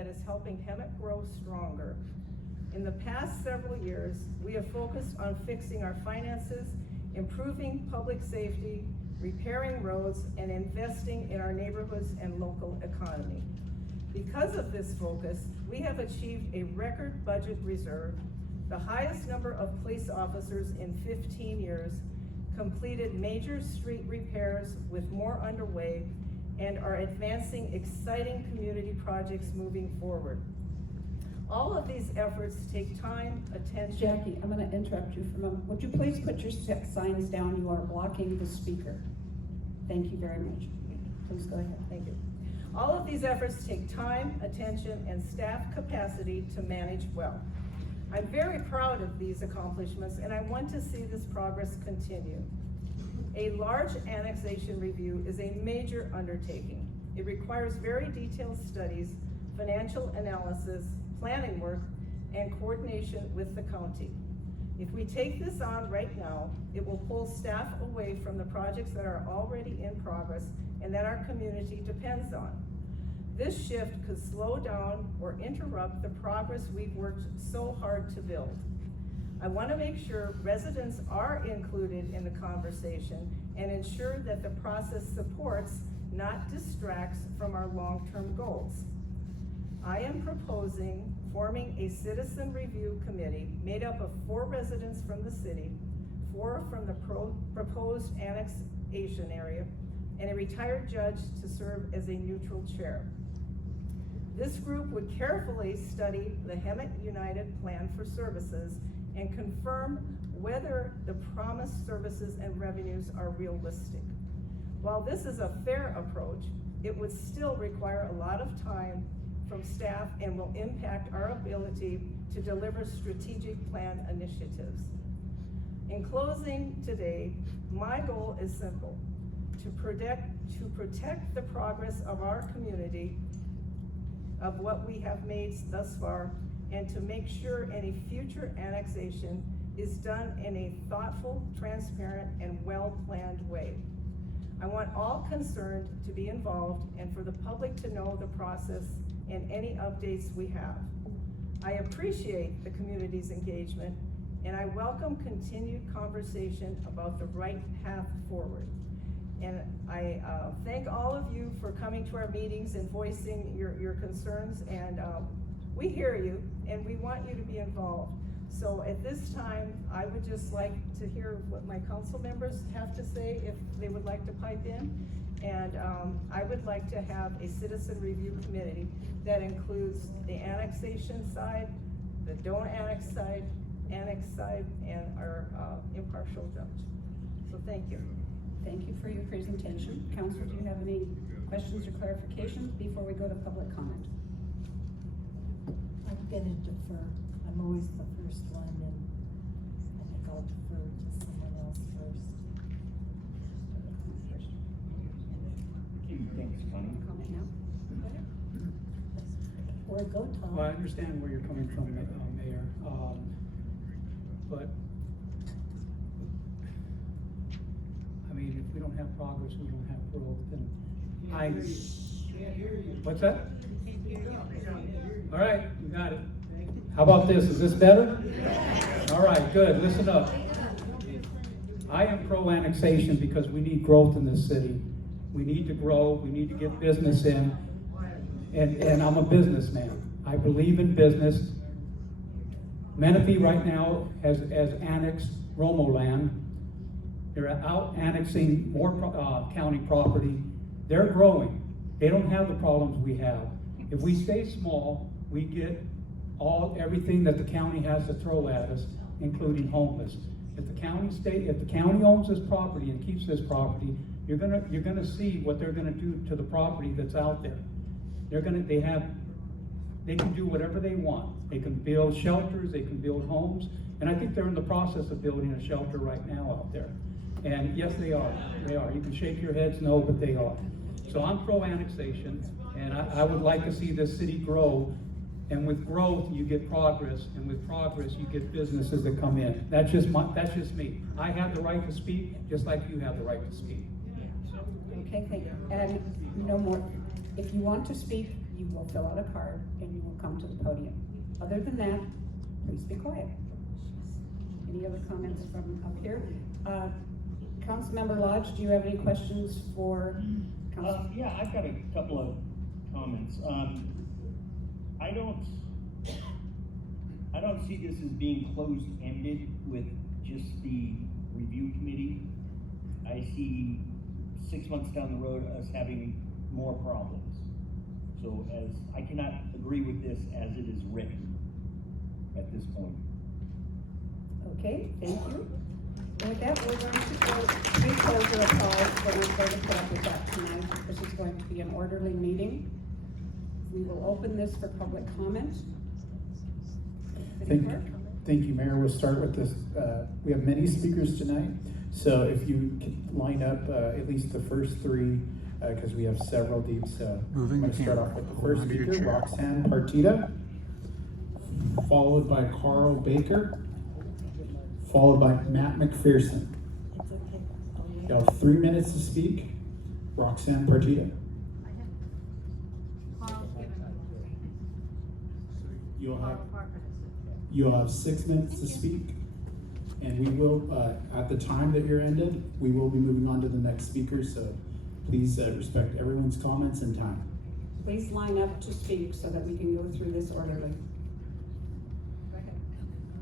that is helping Hemet grow stronger. In the past several years, we have focused on fixing our finances, improving public safety, repairing roads, and investing in our neighborhoods and local economy. Because of this focus, we have achieved a record budget reserve, the highest number of police officers in 15 years, completed major street repairs with more underway, and are advancing exciting community projects moving forward. All of these efforts take time, attention. Jackie, I'm going to interrupt you for a moment. Would you please put your signs down? You are blocking the speaker. Thank you very much. Please go ahead. Thank you. All of these efforts take time, attention, and staff capacity to manage well. I'm very proud of these accomplishments, and I want to see this progress continue. A large annexation review is a major undertaking. It requires very detailed studies, financial analysis, planning work, and coordination with the county. If we take this on right now, it will pull staff away from the projects that are already in progress and that our community depends on. This shift could slow down or interrupt the progress we've worked so hard to build. I want to make sure residents are included in the conversation and ensure that the process supports, not distracts from our long-term goals. I am proposing forming a citizen review committee made up of 4 residents from the city, 4 from the proposed annexation area, and a retired judge to serve as a neutral chair. This group would carefully study the Hemet United Plan for Services and confirm whether the promised services and revenues are realistic. While this is a fair approach, it would still require a lot of time from staff and will impact our ability to deliver strategic plan initiatives. In closing today, my goal is simple: to protect the progress of our community, of what we have made thus far, and to make sure any future annexation is done in a thoughtful, transparent, and well-planned way. I want all concerned to be involved and for the public to know the process and any updates we have. I appreciate the community's engagement, and I welcome continued conversation about the right path forward. And I thank all of you for coming to our meetings and voicing your concerns, and we hear you, and we want you to be involved. So at this time, I would just like to hear what my council members have to say, if they would like to pipe in. And I would like to have a citizen review committee that includes the annexation side, the don't annex side, and our impartial judge. So thank you. Thank you for your presentation. Council, do you have any questions or clarifications before we go to public comment? I'm going to defer. I'm always the first one, and I think I'll defer to someone else first. You think it's funny? Comment now? Or go, Tom. Well, I understand where you're coming from, Mayor, but I mean, if we don't have progress, we don't have growth, and what's that? All right, you got it. How about this? Is this better? All right, good. Listen up. I am pro-annexation because we need growth in this city. We need to grow. We need to get business in. And I'm a businessman. I believe in business. Menifee right now has annexed Romo land. They're out annexing more county property. They're growing. They don't have the problems we have. If we stay small, we get everything that the county has to throw at us, including homeless. If the county owns this property and keeps this property, you're gonna see what they're gonna do to the property that's out there. They can do whatever they want. They can build shelters, they can build homes, and I think they're in the process of building a shelter right now out there. And yes, they are. They are. You can shake your heads no, but they are. So I'm pro-annexation, and I would like to see this city grow. And with growth, you get progress, and with progress, you get businesses that come in. That's just me. I have the right to speak, just like you have the right to speak. Okay, thank you. And no more. If you want to speak, you will fill out a card and you will come to the podium. Other than that, please be quiet. Any other comments from up here? Councilmember Lodge, do you have any questions for Council? Yeah, I've got a couple of comments. I don't see this as being closed-ended with just the review committee. I see 6 months down the road us having more problems. So I cannot agree with this as it is written at this point. Okay, thank you. And with that, we're going to go, please hold your applause for we're going to put up with that tonight. This is going to be an orderly meeting. We will open this for public comment. City Clerk? Thank you, Mayor. We'll start with this. We have many speakers tonight, so if you can line up at least the first three, because we have several deep. So I'm going to start off with the first speaker, Roxanne Partita, followed by Carl Baker, followed by Matt McPherson. It's okay. You have 3 minutes to speak. Roxanne Partita. You'll have 6 minutes to speak, and we will, at the time that you're ended, we will be moving on to the next speaker, so please respect everyone's comments and time. Please line up to speak so that we can go through this orderly.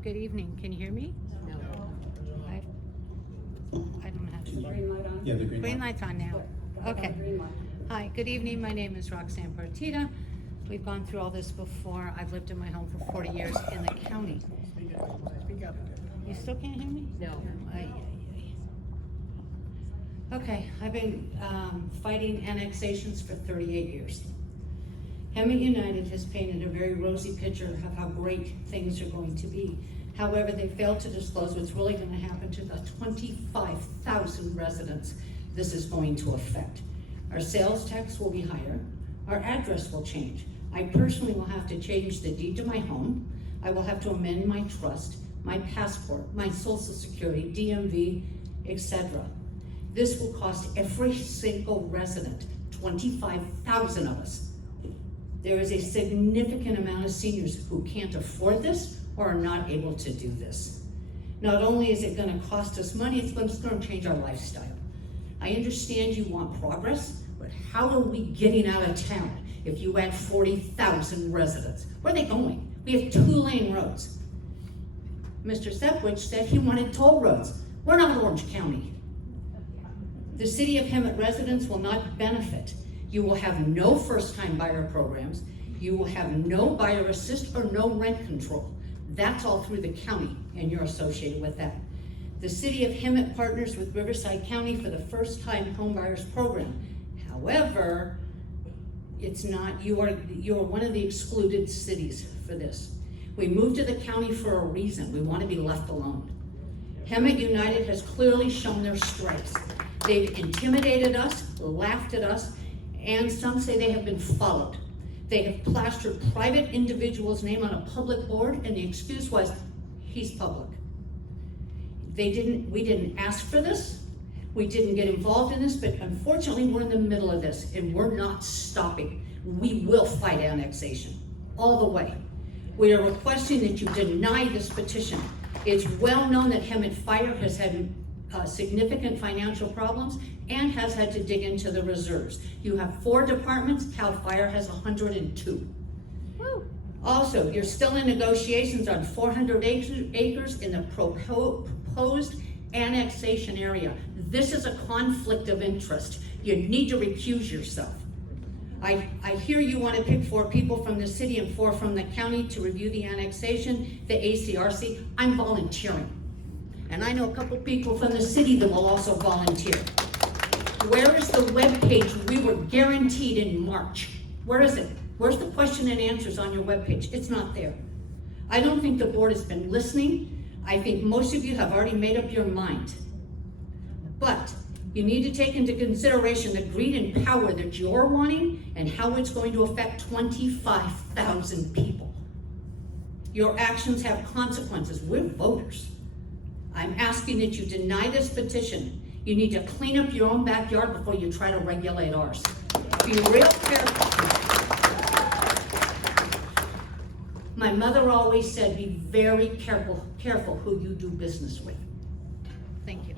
Good evening, can you hear me? No. I don't know how to. Green light on? Yeah, the green Green light. light's on now. Okay. Green light. Hi, good evening, my name is Roxanne Partita. We've gone through all this before. I've lived in my home for 40 years in the county. Speak up. You still can't hear me? No. Okay, I've been fighting annexations for 38 years. Hemet United has painted a very rosy picture of how great things are going to be. However, they failed to disclose what's really going to happen to the 25,000 residents this is going to affect. Our sales tax will be higher. Our address will change. I personally will have to change the deed to my home. I will have to amend my trust, my passport, my social security, DMV, etc. This will cost every single resident, 25,000 of us. There is a significant amount of seniors who can't afford this or are not able to do this. Not only is it going to cost us money, it's going to change our lifestyle. I understand you want progress, but how are we getting out of town if you add 40,000 residents? Where are they going? We have 2-lane roads. Mr. Sepwich said he wanted toll roads. We're not Orange County. The city of Hemet residents will not benefit. You will have no first-time buyer programs. You will have no buyer assist or no rent control. That's all through the county, and you're associated with that. The city of Hemet partners with Riverside County for the first-time home buyers program. However, it's not, you are one of the excluded cities for this. We moved to the county for a reason. We want to be left alone. Hemet United has clearly shown their strengths. They've intimidated us, laughed at us, and some say they have been followed. They have plastered private individuals' name on a public board, and the excuse was, he's public. We didn't ask for this. We didn't get involved in this, but unfortunately we're in the middle of this and we're not stopping. We will fight annexation all the way. We are requesting that you deny this petition. It's well known that Hemet Fire has had significant financial problems and has had to dig into the reserves. You have 4 departments, CAL FIRE has 102. Woo. Also, you're still in negotiations on 400 acres in the proposed annexation area. This is a conflict of interest. You need to recuse yourself. I hear you want to pick 4 people from the city and 4 from the county to review the annexation, the ACRC. I'm volunteering. And I know a couple people from the city that will also volunteer. Where is the webpage we were guaranteed in March? Where is it? Where's the question and answers on your webpage? It's not there. I don't think the board has been listening. I think most of you have already made up your mind. But you need to take into consideration the greed and power that you're wanting and how it's going to affect 25,000 people. Your actions have consequences. We're voters. I'm asking that you deny this petition. You need to clean up your own backyard before you try to regulate ours. Be real careful. My mother always said, be very careful who you do business with. Thank you.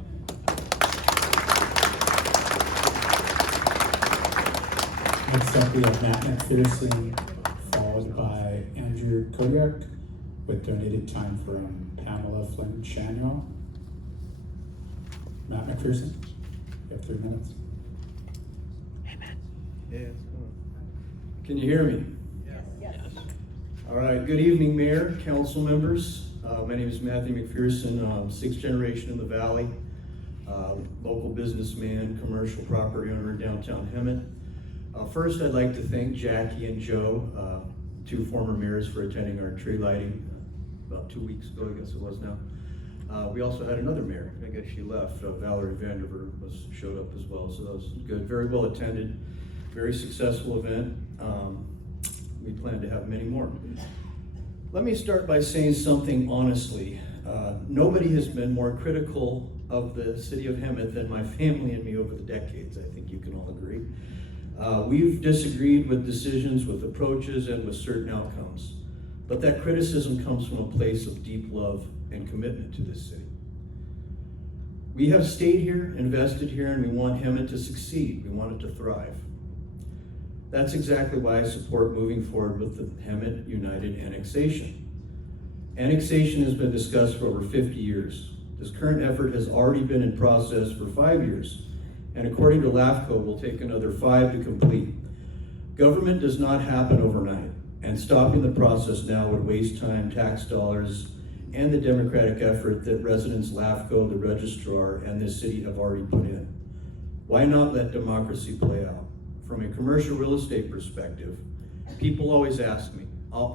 Next up, we have Matt McPherson, followed by Andrew Kodiak, with donated time from Pamela Flynn Chanwell. Matt McPherson, you have 3 minutes. Yeah, it's going. Can you hear me? Yes. All right, good evening, Mayor, council members. My name is Matthew McPherson, 6th generation in the Valley, local businessman, commercial property owner in downtown Hemet. First, I'd like to thank Jackie and Joe, 2 former mayors, for attending our tree lighting about 2 weeks ago, I guess it was now. We also had another mayor, I guess she left, Valerie Vandiver showed up as well, so that was good, very well attended. Very successful event. We plan to have many more. Let me start by saying something honestly. Nobody has been more critical of the city of Hemet than my family and me over the decades. I think you can all agree. We've disagreed with decisions, with approaches, and with certain outcomes. But that criticism comes from a place of deep love and commitment to this city. We have stayed here, invested here, and we want Hemet to succeed. We want it to thrive. That's exactly why I support moving forward with the Hemet United annexation. Annexation has been discussed for over 50 years. This current effort has already been in process for 5 years, and according to LAFCO, will take another 5 to complete. Government does not happen overnight, and stopping the process now would waste time, tax dollars, and the democratic effort that residents, LAFCO, the registrar, and this city have already put in. Why not let democracy play out? From a commercial real estate perspective, people always ask me,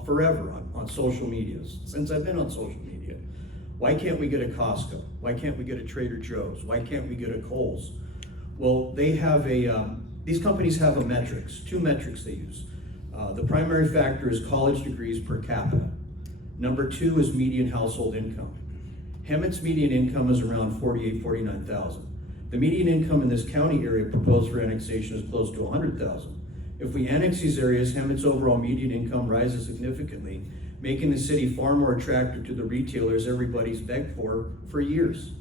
forever on social media, since I've been on social media, why can't we get a Costco? Why can't we get a Trader Joe's? Why can't we get a Kohl's? Well, they have these companies have 2 metrics they use. The primary factor is college degrees per capita. Number 2 is median household income. Hemet's median income is around $49,000. The median income in this county area proposed for annexation is close to $100,000. If we annex these areas, Hemet's overall median income rises significantly, making the city far more attractive to the retailers everybody's begged for years.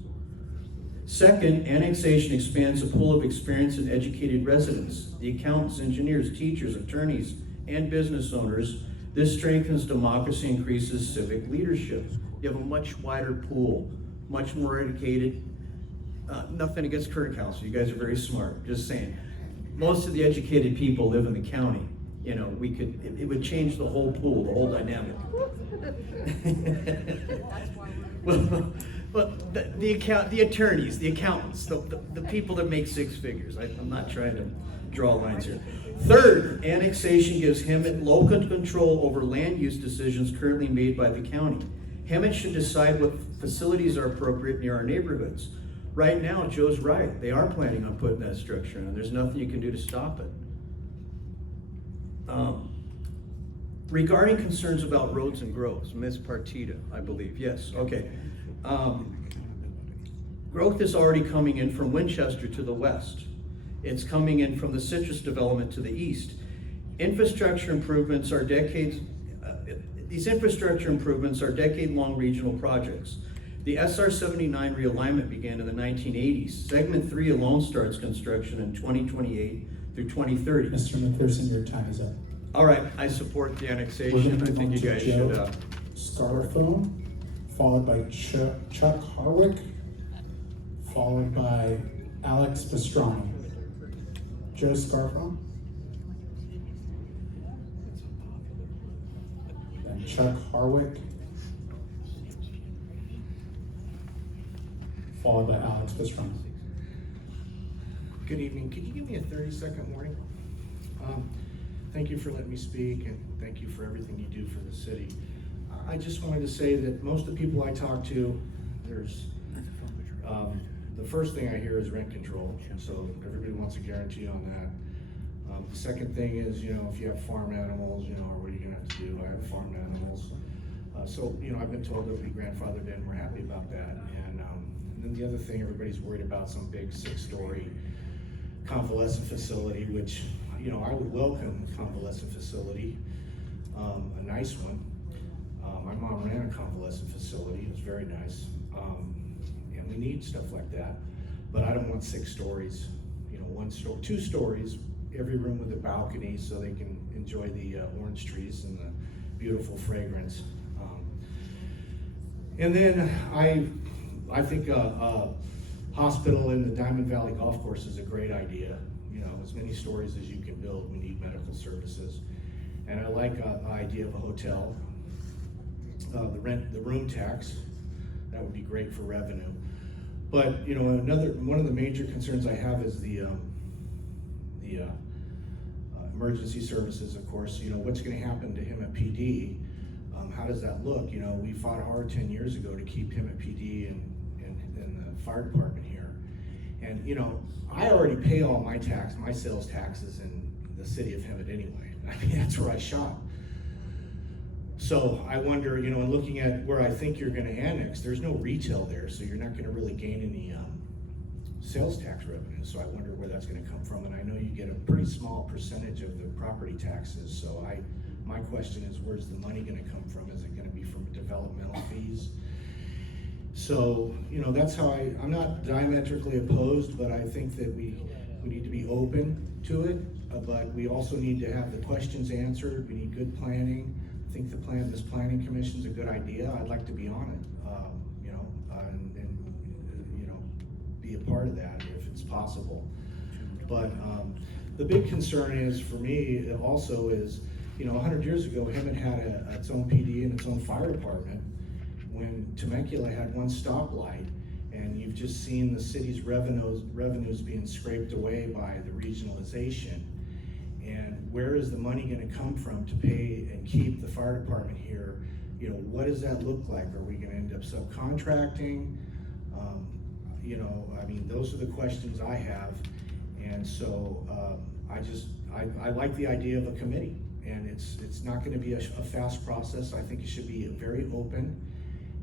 Second, annexation expands the pool of experienced and educated residents, the accountants, engineers, teachers, attorneys, and business owners. This strengthens democracy, increases civic leadership. You have a much wider pool, much more educated. Nothing against current council, you guys are very smart, just saying. Most of the educated people live in the county. You know, it would change the whole pool, the whole dynamic. Well, the attorneys, the accountants, the people that make 6 figures. I'm not trying to draw lines here. Third, annexation gives Hemet local control over land use decisions currently made by the county. Hemet should decide what facilities are appropriate near our neighborhoods. Right now, Joe's right. They are planning on putting that structure in, and there's nothing you can do to stop it. Regarding concerns about roads and growth, Ms. Partita, I believe, yes, okay. Growth is already coming in from Winchester to the west. It's coming in from the Citrus development to the east. Infrastructure improvements are these infrastructure improvements are decade-long regional projects. The SR 79 realignment began in the 1980s. Segment 3 alone starts construction in 2028 through 2030. Mr. McPherson, your time is up. All right, I support the annexation. I think you guys should. Scarphone, followed by Chuck Harwick, followed by Alex Pastrana. Joe Scarphone. Then Chuck Harwick, followed by Alex Pastrana. Good evening. Could you give me a 30-second warning? Thank you for letting me speak, and thank you for everything you do for the city. I just wanted to say that most of the people I talk to, the first thing I hear is rent control, so everybody wants a guarantee on that. The second thing is, you know, if you have farm animals, you know, what are you gonna have to do? I have farm animals. So, you know, I've been told they'll be grandfathered in, we're happy about that. And then the other thing, everybody's worried about some big 6-story convalescent facility, which, you know, I would welcome a convalescent facility, a nice one. mom ran a convalescent facility. It was very nice. And we need stuff like that. But I don't want 6 stories, you know, 2 stories, every room with a balcony so they can enjoy the orange trees and the beautiful fragrance. And then I think a hospital in the Diamond Valley Golf Course is a great idea. You know, as many stories as you can build, we need medical services. And I like the idea of a hotel. The room tax, that would be great for revenue. But, you know, one of the major concerns I have is the emergency services, of course. You know, what's gonna happen to Hemet PD? How does that look? You know, we fought hard 10 years ago to keep Hemet PD and the fire department here. And, you know, I already pay all my sales taxes in the city of Hemet anyway. I mean, that's where I shop. So I wonder, you know, in looking at where I think you're gonna annex, there's no retail there, so you're not gonna really gain any sales tax revenue. So I wonder where that's gonna come from. And I know you get a pretty small percentage of the property taxes. So my question is, where's the money gonna come from? Is it gonna be from developmental fees? So, you know, that's how I'm not diametrically opposed, but I think that we need to be open to it, but we also need to have the questions answered. We need good planning. I think this planning commission's a good idea. I'd like to be on it, you know, and you know, be a part of that if it's possible. But the big concern is, for me, also is, you know, 100 years ago, Hemet had its own PD and its own fire department when Temecula had one stoplight, and you've just seen the city's revenues being scraped away by the regionalization. And where is the money gonna come from to pay and keep the fire department here? You know, what does that look like? Are we gonna end up subcontracting? You know, I mean, those are the questions I have. And so I like the idea of a committee. And it's not gonna be a fast process. I think it should be very open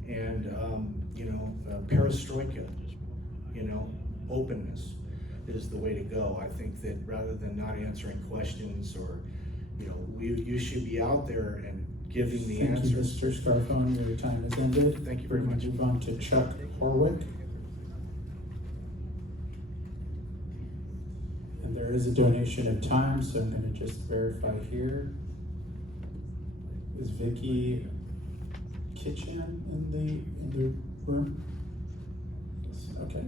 and, you know, perestroika, you know, openness is the way to go. I think that rather than not answering questions, or, you know, you should be out there and giving the answers. Thank you, Mr. Scarfone, your time has ended. Thank you very much. Move on to Chuck Horwick. And there is a donation of time, so I'm gonna just verify here. Is Vicky Kitchen in the room? Okay,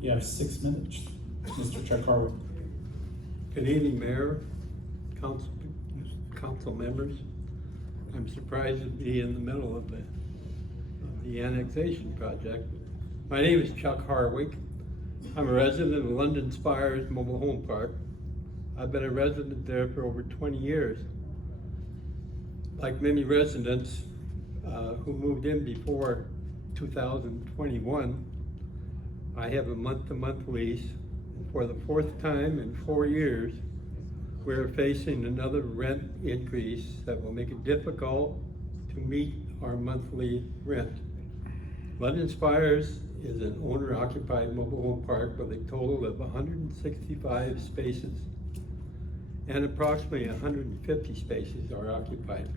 you have 6 minutes, Mr. Chuck Horwick. Good evening, Mayor, council members. I'm surprised to be in the middle of the annexation project. My name is Chuck Harwick. I'm a resident of London Spires Mobile Home Park. I've been a resident there for over 20 years. Like many residents who moved in before 2021, I have a month-to-month lease. For the 4th time in 4 years, we're facing another rent increase that will make it difficult to meet our monthly rent. London Spires is an owner-occupied mobile home park with a total of 165 spaces, and approximately 150 spaces are occupied.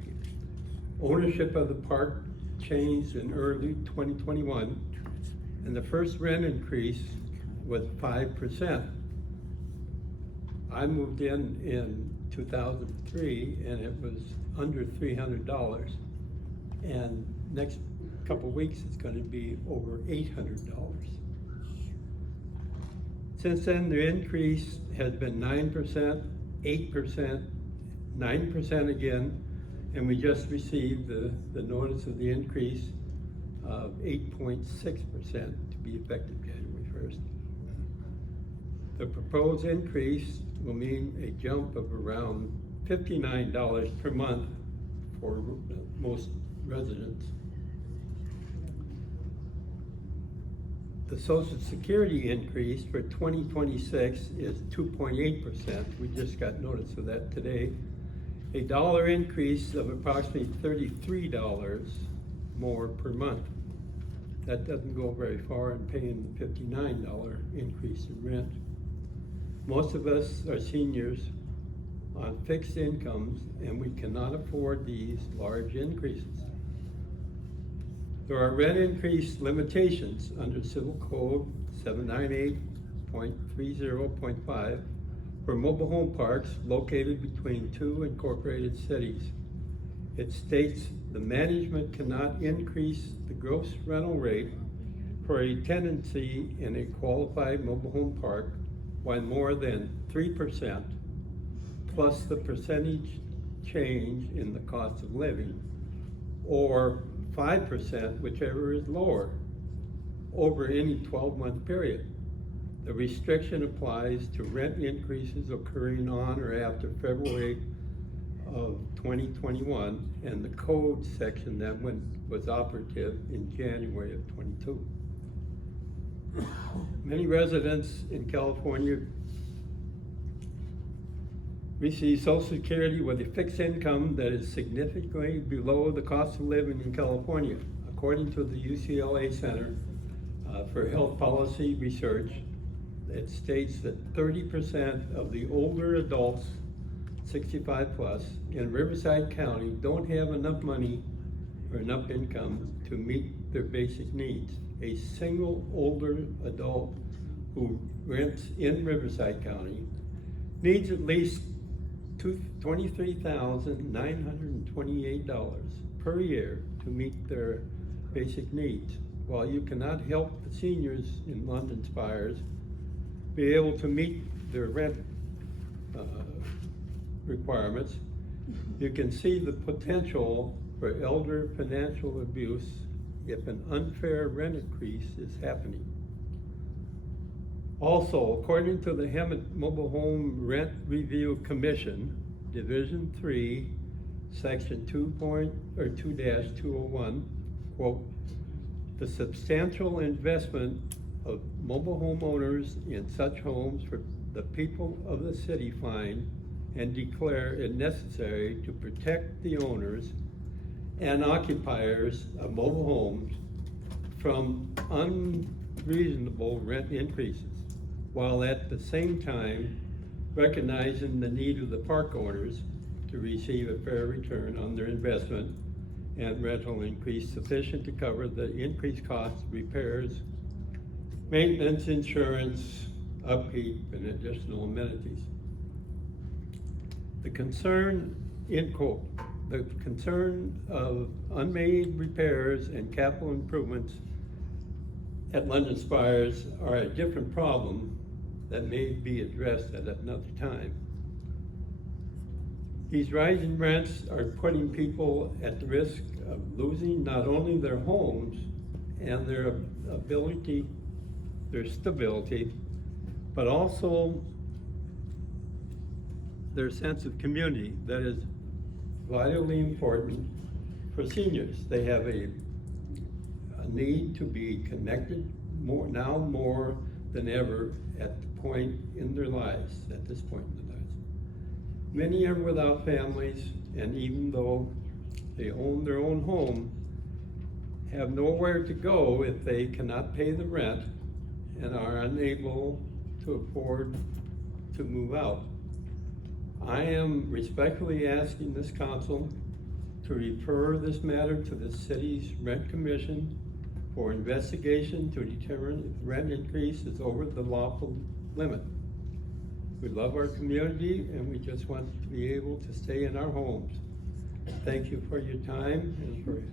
Ownership of the park changed in early 2021, and the first rent increase was 5%. I moved in 2003, and it was under $300. And next couple of weeks, it's going to be over $800. Since then, the increase has been 9%, 8%, 9% again, and we just received the notice of the increase of 8.6% to be effective January 1st. The proposed increase will mean a jump of around $59 per month for most residents. The Social Security increase for 2026 is 2.8%. We just got notice of that today. A dollar increase of approximately $33 more per month. That doesn't go very far in paying the $59 increase in rent. Most of us are seniors on fixed incomes, and we cannot afford these large increases. There are rent increase limitations under Civil Code 798.30.5 for mobile home parks located between two incorporated cities. It states the management cannot increase the gross rental rate for a tenancy in a qualified mobile home park by more than 3% plus the percentage change in the cost of living, or 5%, whichever is lower, over any 12-month period. The restriction applies to rent increases occurring on or after February of 2021, and the code section that was operative in January of 22. Many residents in California receive Social Security with a fixed income that is significantly below the cost of living in California. According to the UCLA Center for Health Policy Research, it states that 30% of the older adults, 65 plus, in Riverside County don't have enough money or enough income to meet their basic needs. A single older adult who rents in Riverside County needs at least $23,928 per year to meet their basic needs. While you cannot help the seniors in London Spires be able to meet their rent requirements, you can see the potential for elder financial abuse if an unfair rent increase is happening. Also, according to the Hemet Mobile Home Rent Review Commission, Division 3, Section 2.2-201, quote, the substantial investment of mobile homeowners in such homes for the people of the city find and declare it necessary to protect the owners and occupiers of mobile homes from unreasonable rent increases, while at the same time recognizing the need of the park owners to receive a fair return on their investment and rental increase sufficient to cover the increased costs, repairs, maintenance, insurance, upkeep, and additional amenities. The concern, end quote, the concern of unmade repairs and capital improvements at London Spires are a different problem that may be addressed at another time. These rising rents are putting people at the risk of losing not only their homes and their ability, their stability, but also their sense of community that is vitally important for seniors. They have a need to be connected more than ever at the point in their lives, at this point in their lives. Many are without families, and even though they own their own home, have nowhere to go if they cannot pay the rent and are unable to afford to move out. I am respectfully asking this council to refer this matter to the city's rent commission for investigation to determine if rent increase is over the lawful limit. We love our community and we just want to be able to stay in our homes. Thank you for your time and for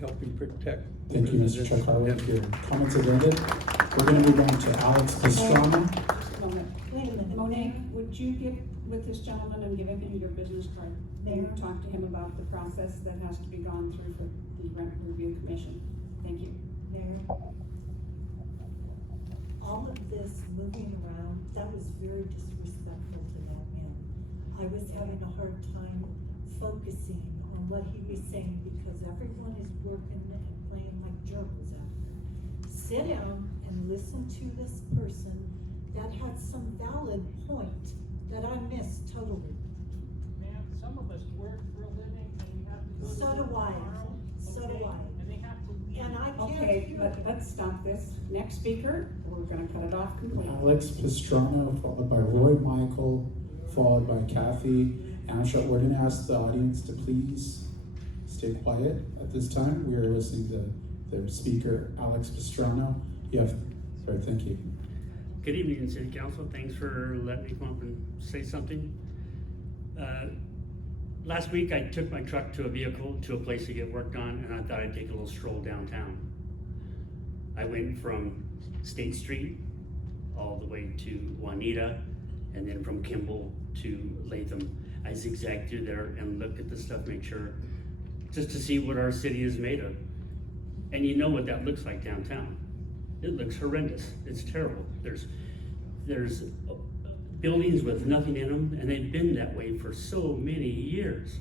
helping protect. Thank you, Mr. Chuck Harwick. Your comments have ended. We're going to move on to Alex Pastrana. Monet, would you get with this gentleman and give him your business card? And talk to him about the process that has to be gone through for the Rent Review Commission. Thank you. Mayor, all of this moving around, that was very disrespectful to that man. I was having a hard time focusing on what he was saying because everyone is working and playing like gerbils out there. Sit down and listen to this person that had some valid point that I missed totally. Ma'am, some of us work for a living and we have to go to So do work I. tomorrow, So okay? do I. And they have to leave. And I can't Okay, hear. let's stop this. Next speaker, we're gonna cut it off completely. Alex Pastrana, followed by Roy Michael, followed by Kathy Ansha. We're going to ask the audience to please stay quiet at this time. We are listening to their speaker, Alex Pastrano. Sorry, thank you. Good evening, City Council. Thanks for letting me come up and say something. Last week, I took my truck to a place to get work done, and I thought I'd take a little stroll downtown. I went from State Street all the way to Juanita, and then from Kimball to Latham. I zigzagged through there and looked at the stuff, make sure, just to see what our city is made of. And you know what that looks like downtown. It looks horrendous. It's terrible. There's buildings with nothing in them, and they've been that way for so many years.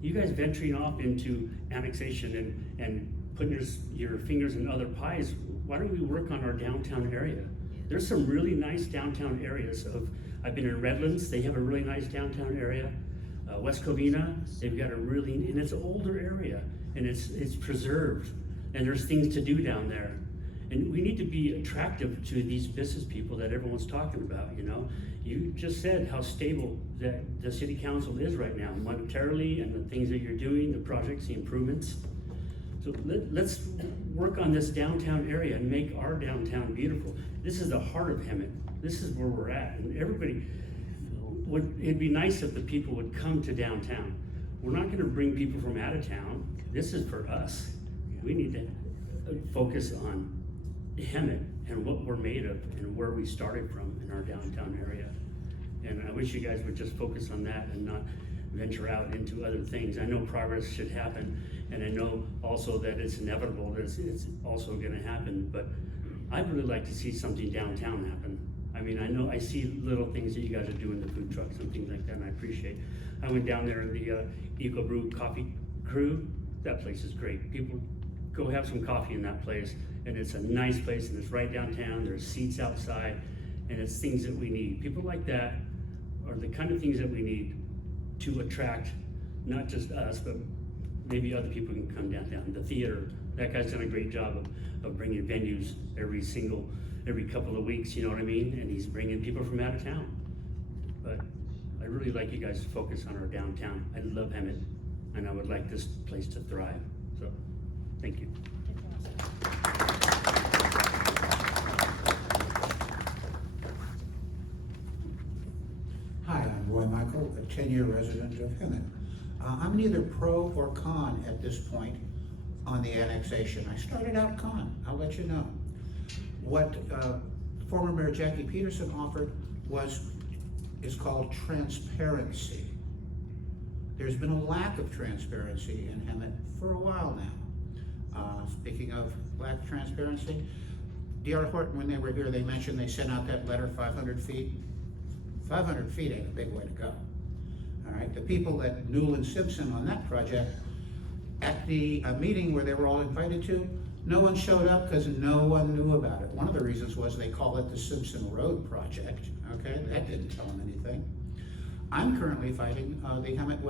You guys venturing off into annexation and putting your fingers in other pies, why don't we work on our downtown area? There's some really nice downtown areas. I've been in Redlands, they have a really nice downtown area. West Covina, they've got and it's an older area, and it's preserved, and there's things to do down there. And we need to be attractive to these business people that everyone's talking about, you know? You just said how stable that the city council is right now, monetarily, and the things that you're doing, the projects, the improvements. So let's work on this downtown area and make our downtown beautiful. This is the heart of Hemet. This is where we're at. And it'd be nice if the people would come to downtown. We're not gonna bring people from out of town. This is for us. We need to focus on Hemet and what we're made of and where we started from in our downtown area. And I wish you guys would just focus on that and not venture out into other things. I know progress should happen, and I know also that it's inevitable that it's also gonna happen, but I'd really like to see something downtown happen. I mean, I know I see little things that you guys are doing, the food trucks and things like that, and I appreciate. I went down there in the Eco Brew Coffee Crew. That place is great. People go have some coffee in that place, and it's a nice place, and it's right downtown. There's seats outside, and it's things that we need. People like that are the kind of things that we need to attract not just us, but maybe other people can come downtown. The theater, that guy's done a great job of bringing venues every couple of weeks, you know what I mean? And he's bringing people from out of town. But I really like you guys to focus on our downtown. I love Hemet, and I would like this place to thrive. So, thank you. Hi, I'm Roy Michael, a 10-year resident of Hemet. I'm neither pro or con at this point on the annexation. I started out con, I'll let you know. What former Mayor Jackie Peterson offered is called transparency. There's been a lack of transparency in Hemet for a while now. Speaking of lack of transparency, D.R. Horton, when they were here, they mentioned they sent out that letter 500 feet. 500 feet ain't a big way to go. All right, the people at Newland Simpson on that project, at the meeting where they were all invited to, no one showed up because no one knew about it. One of the reasons was they call it the Simpson Road Project, okay? That didn't tell them anything. I'm currently fighting the Hemet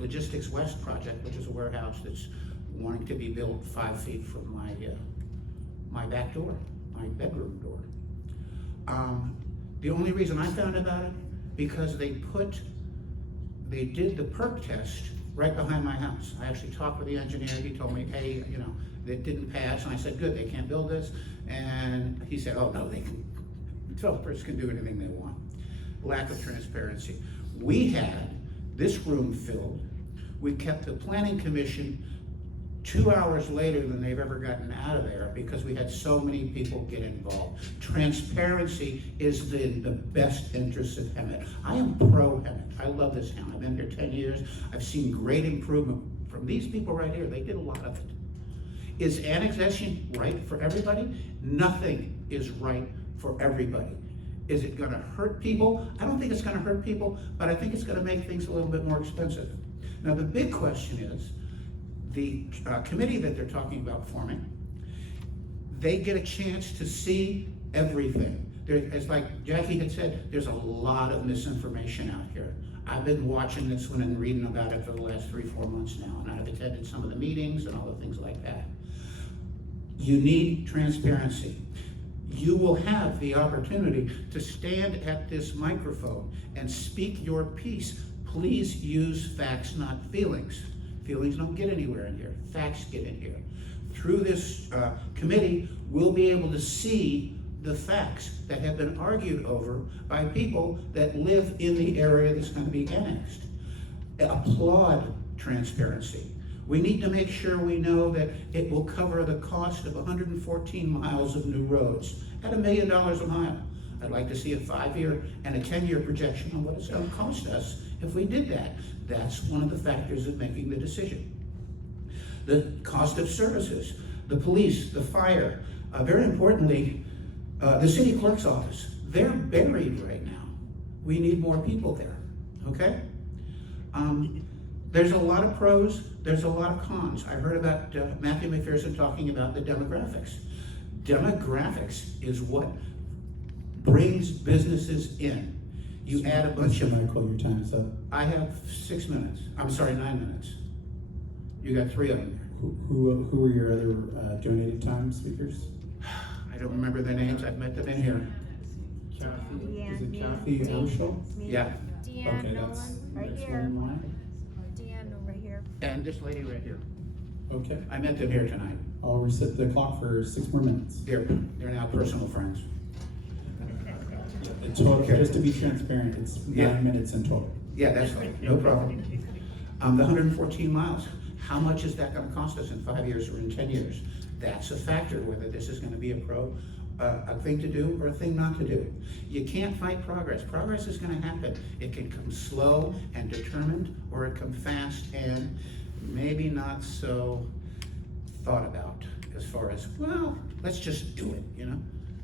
Logistics West project, which is a warehouse that's wanting to be built 5 feet from my back door, my bedroom door. The only reason I found about it, because they did the perk test right behind my house. I actually talked with the engineer. He told me, hey, you know, it didn't pass. And I said, good, they can't build this. And he said, oh no, developers can do anything they want. Lack of transparency. We had this room filled. We kept the planning commission 2 hours later than they've ever gotten out of there because we had so many people get involved. Transparency is in the best interest of Hemet. I am pro Hemet. I love this town. I've been here 10 years. I've seen great improvement from these people right here. They did a lot of it. Is annexation right for everybody? Nothing is right for everybody. Is it gonna hurt people? I don't think it's gonna hurt people, but I think it's gonna make things a little bit more expensive. Now the big question is, the committee that they're talking about forming, they get a chance to see everything. It's like Jackie had said, there's a lot of misinformation out here. I've been watching this one and reading about it for the last 3-4 months now, and I've attended some of the meetings and all the things like that. You need transparency. You will have the opportunity to stand at this microphone and speak your piece Please use facts, not feelings. Feelings don't get anywhere in here. Facts get in here. Through this committee, we'll be able to see the facts that have been argued over by people that live in the area that's going to be annexed. Applaud transparency. We need to make sure we know that it will cover the cost of 114 miles of new roads at $1 million a mile. I'd like to see a 5-year and a 10-year projection on what it's going to cost us if we did that. That's one of the factors of making the decision. The cost of services, the police, the fire, very importantly, the city clerk's office. They're buried right now. We need more people there, okay? There's a lot of pros, there's a lot of cons. I heard about Matthew McPherson talking about the demographics. Demographics is what brings businesses in. You add a bunch of... Michael, your time is up. I have 6 minutes. I'm sorry, 9 minutes. You got 3 of them there. Who were your other donated time speakers? I don't remember their names. I've met them in here. Kathy, is it Kathy Amschel? Yeah. Deanne Okay, Nolan, that's right next here. one in line. Deanne over here. And this lady right here. Okay, I met them here tonight. I'll reset the clock for 6 more minutes. They're now personal friends. In total, Okay. just to be transparent, it's Yeah. 9 minutes in total. Yeah, that's fine. No problem. The 114 miles. How much is that going to cost us in 5 years or in 10 years? That's a factor, whether this is going to be a thing to do or a thing not to do. You can't fight progress. Progress is going to happen. It can come slow and determined, or it come fast and maybe not so thought about as far as, well, let's just do it, you know?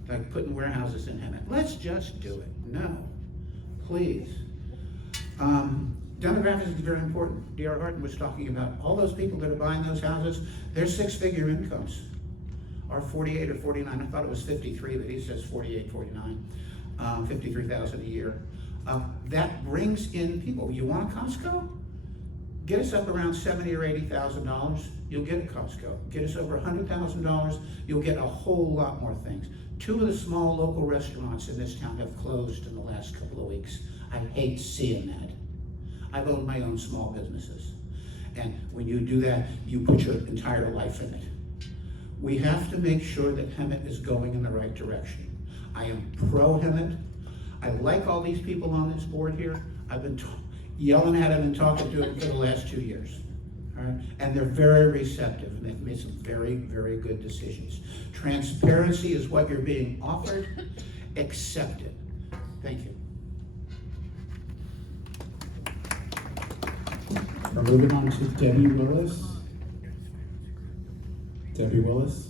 Like putting warehouses in Hemet. Let's just do it. No, please. Demographics is very important. D.R. Horton was talking about all those people that are buying those houses, their 6-figure incomes are 48 or 49. I thought it was 53, but he says 48, 49, 53,000 a year. That brings in people. You want a Costco? Get us up around $70,000 or $80,000, you'll get a Costco. Get us over $100,000, you'll get a whole lot more things. 2 of the small local restaurants in this town have closed in the last couple of weeks. I hate seeing that. I've owned my own small businesses. And when you do that, you put your entire life in it. We have to make sure that Hemet is going in the right direction. I am pro Hemet. I like all these people on this board here. I've been yelling at them and talking to them for the last 2 years. All right? And they're very receptive, and they've made some very, very good decisions. Transparency is what you're being offered. Accept it. Thank you. We're moving on to Debbie Willis. Debbie Willis.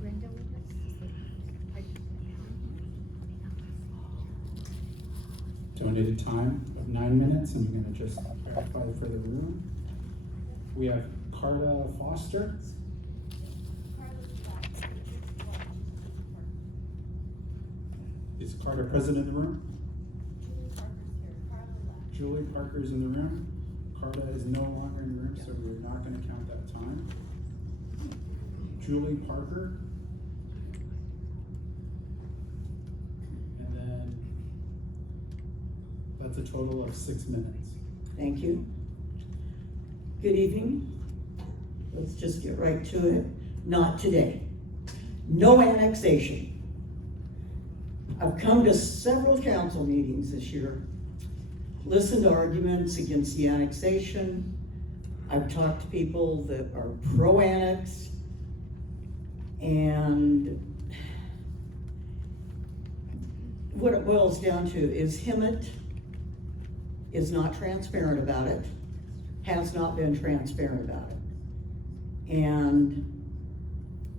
Brenda Willis. Donated time of 9 minutes. I'm going to just verify for the room. We have Carta Foster. Is Carter present in the room? Julie Parker's in the room. Carta is no longer in the room, so we're not going to count that time. Julie Parker. And then that's a total of 6 minutes. Thank you. Good evening. Let's just get right to it. Not today. No annexation. I've come to several council meetings this year, listened to arguments against the annexation. I've talked to people that are pro-annex, and what it boils down to is Hemet is not transparent about it, has not been transparent about it. And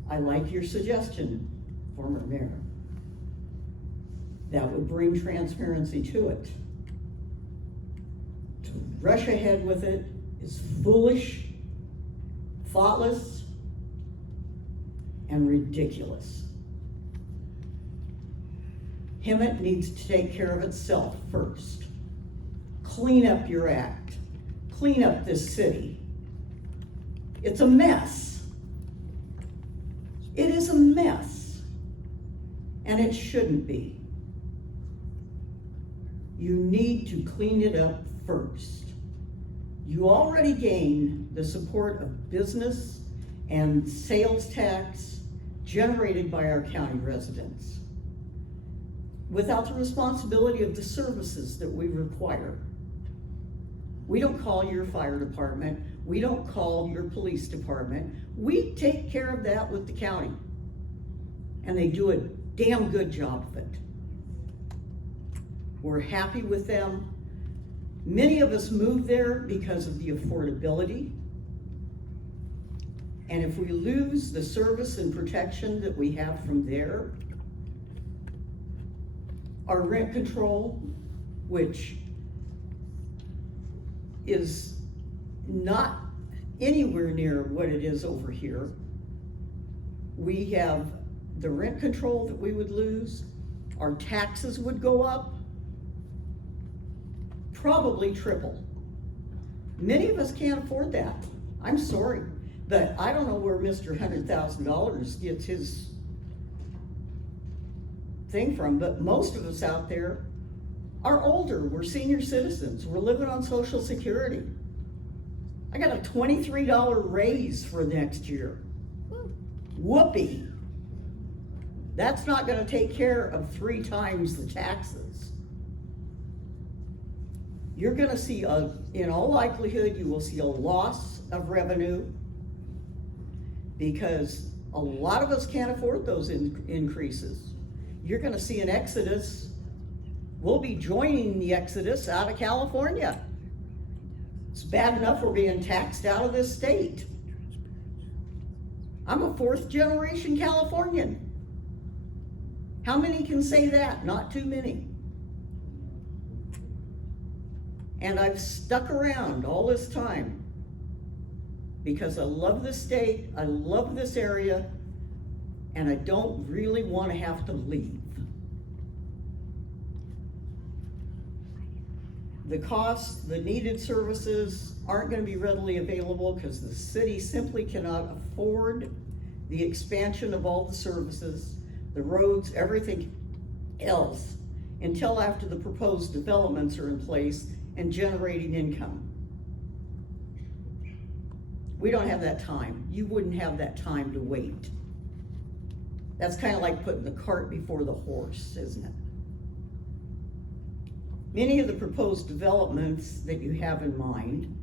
I like your suggestion, former mayor. That would bring transparency to it. To rush ahead with it is foolish, thoughtless, and ridiculous. Hemet needs to take care of itself first. Clean up your act. Clean up this city. It's a mess. It is a mess. And it shouldn't be. You need to clean it up first. You already gain the support of business and sales tax generated by our county residents, without the responsibility of the services that we require. We don't call your fire department, we don't call your police department, we take care of that with the county. And they do a damn good job of it. We're happy with them. Many of us moved there because of the affordability. And if we lose the service and protection that we have from there, our rent control, which is not anywhere near what it is over here, we have the rent control that we would lose, our taxes would go up, probably triple. Many of us can't afford that. I'm sorry, but I don't know where Mr. $100,000 gets his thing from, but most of us out there are older. We're senior citizens. We're living on Social Security. I got a $23 raise for next year. Whoopee. That's not gonna take care of 3 times the taxes. You're gonna see in all likelihood, you will see a loss of revenue because a lot of us can't afford those increases. You're gonna see an exodus. We'll be joining the exodus out of California. It's bad enough we're being taxed out of this state. I'm a 4th generation Californian. How many can say that? Not too many. And I've stuck around all this time because I love this state, I love this area, and I don't really want to have to leave. The costs, the needed services aren't going to be readily available because the city simply cannot afford the expansion of all the services, the roads, everything else, until after the proposed developments are in place and generating income. We don't have that time. You wouldn't have that time to wait. That's kind of like putting the cart before the horse, isn't it? Many of the proposed developments that you have in mind,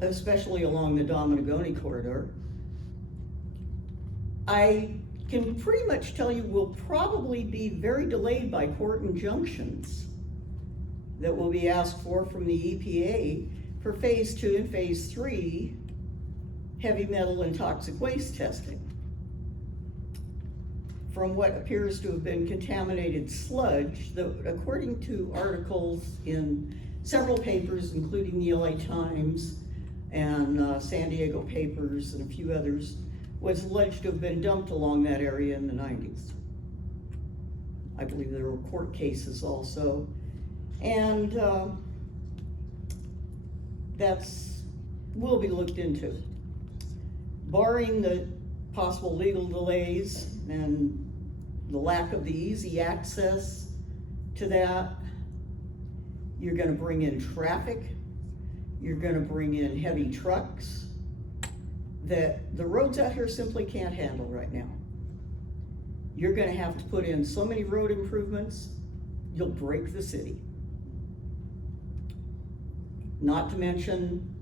especially along the Dominagoni corridor, I can pretty much tell you will probably be very delayed by court injunctions that will be asked for from the EPA for phase 2 and phase 3 heavy metal and toxic waste testing. From what appears to have been contaminated sludge, that according to articles in several papers, including the LA Times and San Diego papers and a few others, was alleged to have been dumped along that area in the 90s. I believe there were court cases also. And will be looked into. Barring the possible legal delays and the lack of the easy access to that, you're gonna bring in traffic, you're gonna bring in heavy trucks that the roads out here simply can't handle right now. You're gonna have to put in so many road improvements, you'll break the city. Not to mention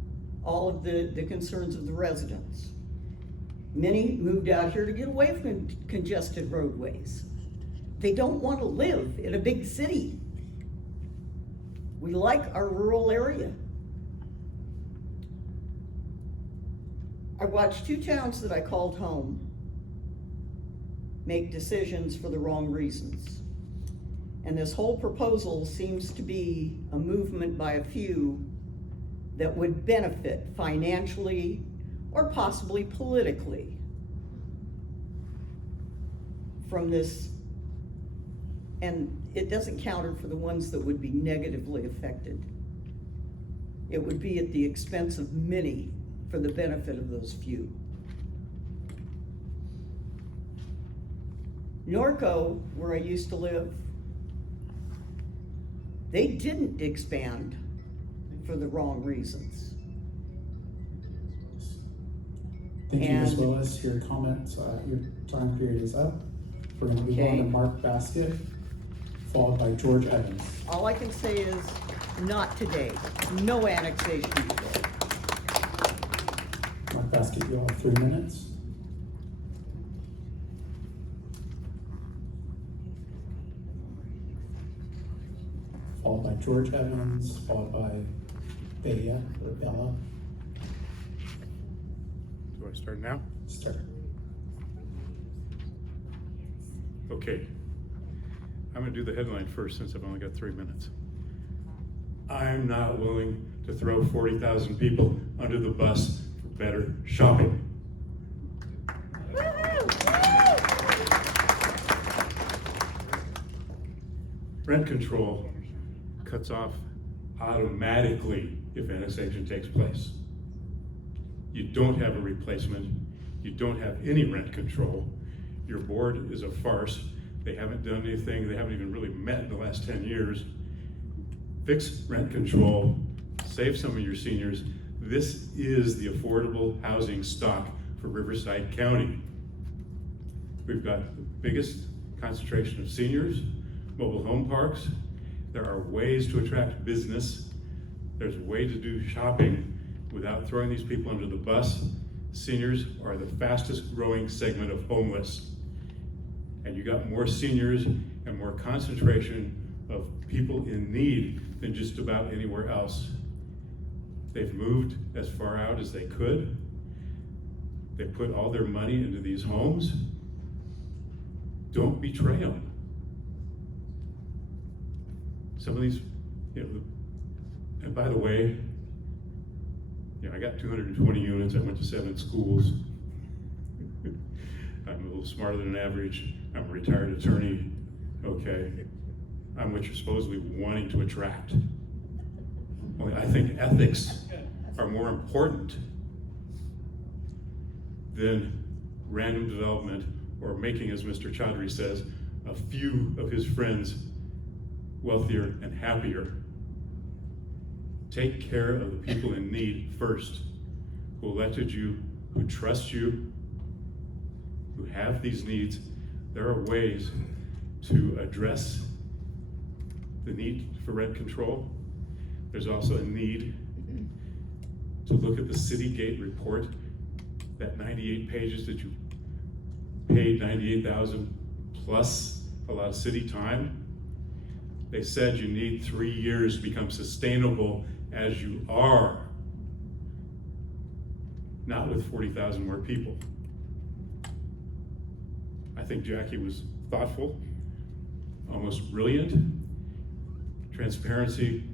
all of the concerns of the residents. Many moved out here to get away from congested roadways. They don't want to live in a big city. We like our rural area. I watched 2 towns that I called home make decisions for the wrong reasons. And this whole proposal seems to be a movement by a few that would benefit financially or possibly politically from this, and it doesn't counter for the ones that would be negatively affected. It would be at the expense of many for the benefit of those few. Norco, where I used to live, they didn't expand for the wrong reasons. Thank you, Ms. And- Willis. Your comments, your time period is up. We're gonna move on Okay. to Mark Basket, followed by George Evans. All I can say is, not today. No annexation today. Mark Basket, you'll have 3 minutes. Followed by George Evans, followed by Bea or Bella. Do I start now? Start. Okay. I'm gonna do the headline first since I've only got 3 minutes. I'm not willing to throw 40,000 people under the bus for better shopping. Rent control cuts off automatically if annexation takes place. You don't have a replacement. You don't have any rent control. Your board is a farce. They haven't done anything. They haven't even really met in the last 10 years. Fix rent control, save some of your seniors. This is the affordable housing stock for Riverside County. We've got the biggest concentration of seniors, mobile home parks. There are ways to attract business. There's a way to do shopping without throwing these people under the bus. Seniors are the fastest growing segment of homeless. And you got more seniors and more concentration of people in need than just about anywhere else. They've moved as far out as they could. They put all their money into these homes. Don't betray them. Some of these, and by the way, I got 220 units. I went to 7 schools. I'm a little smarter than average. I'm a retired attorney. Okay. I'm what you're supposedly wanting to attract. Only I think ethics are more important than random development or making, as Mr. Chaudhry says, a few of his friends wealthier and happier. Take care of the people in need first, who elected you, who trust you, who have these needs. There are ways to address the need for rent control. There's also a need to look at the City Gate report, that 98 pages that you paid $98,000 plus a lot of city time. They said you need 3 years to become sustainable as you are, not with 40,000 more people. I think Jackie was thoughtful, almost brilliant. Transparency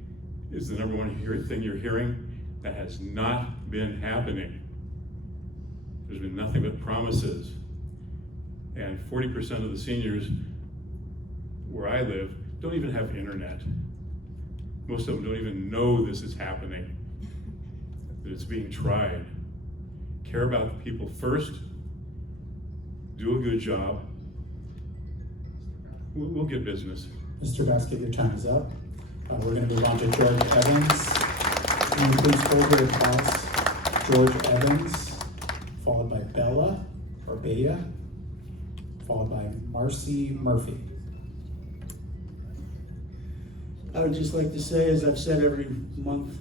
is the number one thing you're hearing. That has not been happening. There's been nothing but promises. And 40% of the seniors where I live don't even have internet. Most of them don't even know this is happening, that it's being tried. Care about the people first, do a good job. We'll get business. Mr. Basket, your time is up. We're gonna move on to George Evans. Can you please hold your applause? George Evans, followed by Bella or Bea, followed by Marcy Murphy. I would just like to say, as I've said every month,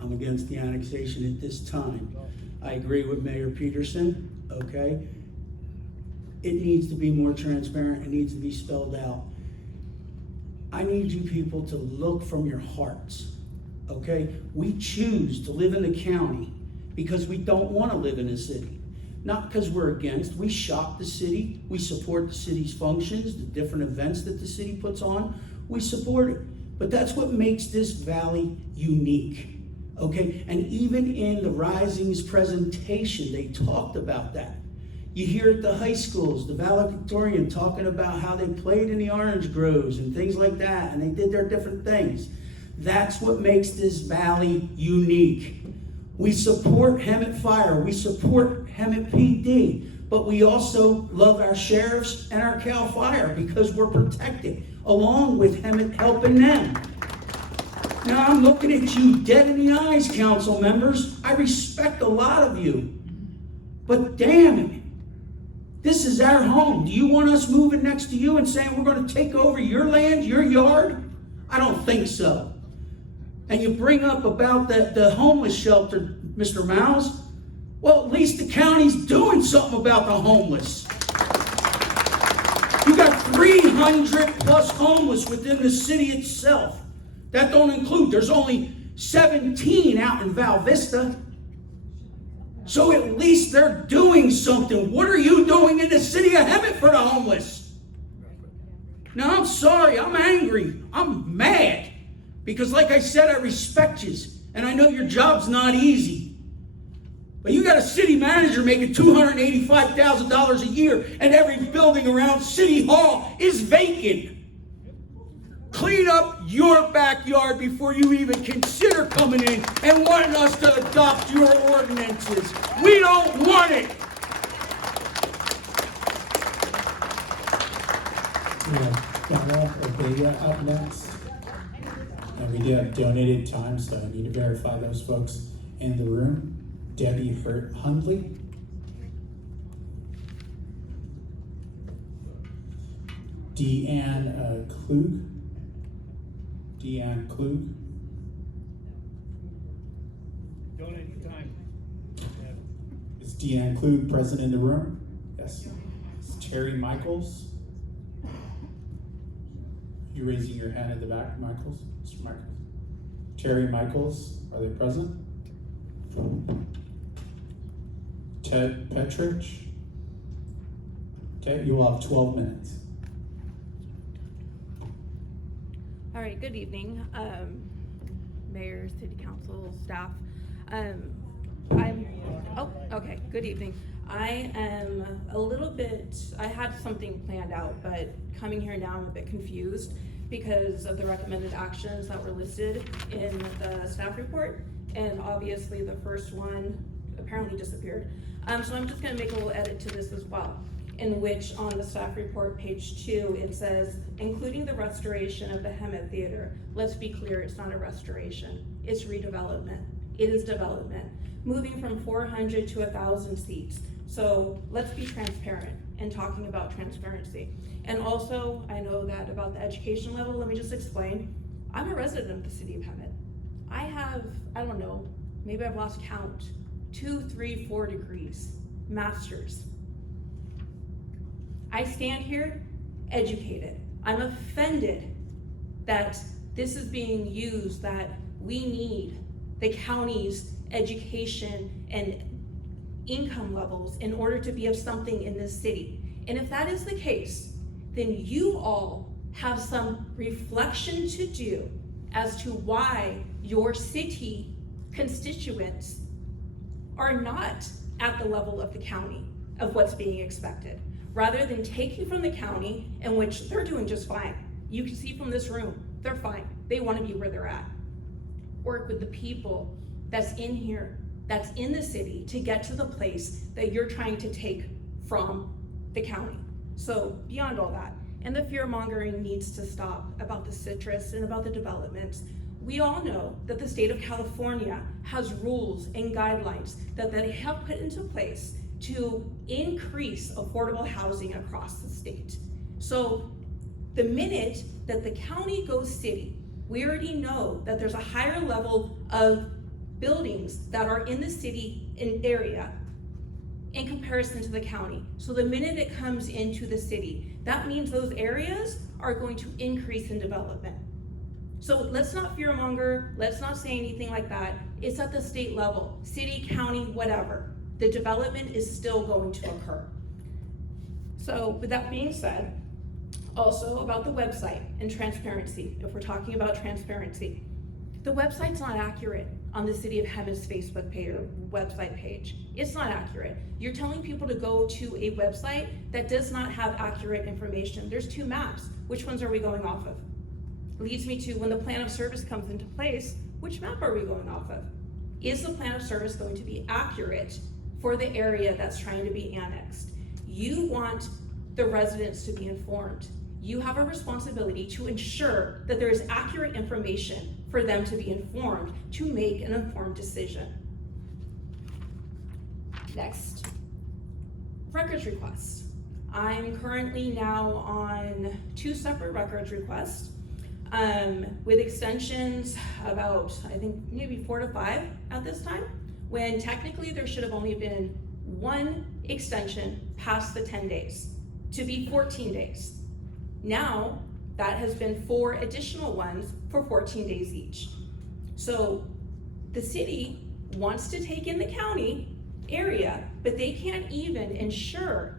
I'm against the annexation at this time. I agree with Mayor Peterson, okay? It needs to be more transparent, it needs to be spelled out. I need you people to look from your hearts, okay? We choose to live in the county because we don't want to live in a city. Not because we're against, we shop the city, we support the city's functions, the different events that the city puts on, we support it. But that's what makes this valley unique, okay? And even in the Rising's presentation, they talked about that. You hear at the high schools, the valedictorian talking about how they played in the orange groves and things like that, and they did their different things. That's what makes this valley unique. We support Hemet Fire, we support Hemet PD, but we also love our sheriffs and our Cal Fire because we're protected, along with Hemet helping them. Now I'm looking at you dead in the eyes, council members. I respect a lot of you. But damn it. This is our home. Do you want us moving next to you and saying we're going to take over your land, your yard? I don't think so. And you bring up about the homeless shelter, Mr. Miles. Well, at least the county's doing something about the homeless. You got 300 plus homeless within the city itself. That don't include, there's only 17 out in Val Vista. So at least they're doing something. What are you doing in the city of Hemet for the homeless? Now I'm sorry, I'm angry, I'm mad. Because like I said, I respect you. And I know your job's not easy. But you got a city manager making $285,000 a year and every building around City Hall is vacant. Clean up your backyard before you even consider coming in and wanting us to adopt your ordinances. We don't want it. Donna or Bea up next. And we do have donated time, so I need to verify those folks in the room. Debbie Hundley. Deanne Klug. Deanne Klug. Donated time. Is Deanne Klug present in the room? Yes. Is Terry Michaels? You raising your hand in the back, Michaels? Mr. Michaels. Terry Michaels, are they present? Ted Petrich? Okay, you will have 12 minutes. All right, good evening, Mayor, City Council, staff. Okay, good evening. I am a little bit, I had something planned out, but coming here now I'm a bit confused because of the recommended actions that were listed in the staff report. And obviously the first one apparently disappeared. So I'm just gonna make a little edit to this as well, in which on the staff report, page 2, it says, including the restoration of the Hemet Theater. Let's be clear, it's not a restoration, it's redevelopment. It is development, moving from 400 to 1,000 seats. So let's be transparent in talking about transparency. And also, I know that about the education level, let me just explain. I'm a resident of the city of Hemet. I have, I don't know, maybe I've lost count, 2, 3, 4 degrees, masters. I stand here educated. I'm offended that this is being used, that we need the county's education and income levels in order to be of something in this city. And if that is the case, then you all have some reflection to do as to why your city constituents are not at the level of the county of what's being expected. Rather than taking from the county, in which they're doing just fine. You can see from this room, they're fine. They want to be where they're at. Work with the people that's in here, that's in the city, to get to the place that you're trying to take from the county. So beyond all that, and the fear mongering needs to stop about the citrus and about the developments. We all know that the state of California has rules and guidelines that they have put into place to increase affordable housing across the state. So the minute that the county goes city, we already know that there's a higher level of buildings that are in the city area in comparison to the county. So the minute it comes into the city, that means those areas are going to increase in development. So let's not fearmonger, let's not say anything like that. It's at the state level, city, county, whatever. The development is still going to occur. So with that being said, also about the website and transparency, if we're talking about transparency, the website's not accurate on the City of Hemet's Facebook page or website page. It's not accurate. You're telling people to go to a website that does not have accurate information. There's 2 maps. Which ones are we going off of? Leads me to, when the plan of service comes into place, which map are we going off of? Is the plan of service going to be accurate for the area that's trying to be annexed? You want the residents to be informed. You have a responsibility to ensure that there is accurate information for them to be informed, to make an informed decision. Next, records requests. I'm currently now on 2 separate records requests, with extensions about, I think, maybe 4 to 5 at this time, when technically there should have only been 1 extension past the 10 days, to be 14 days. Now, that has been 4 additional ones for 14 days each. So the city wants to take in the county area, but they can't even ensure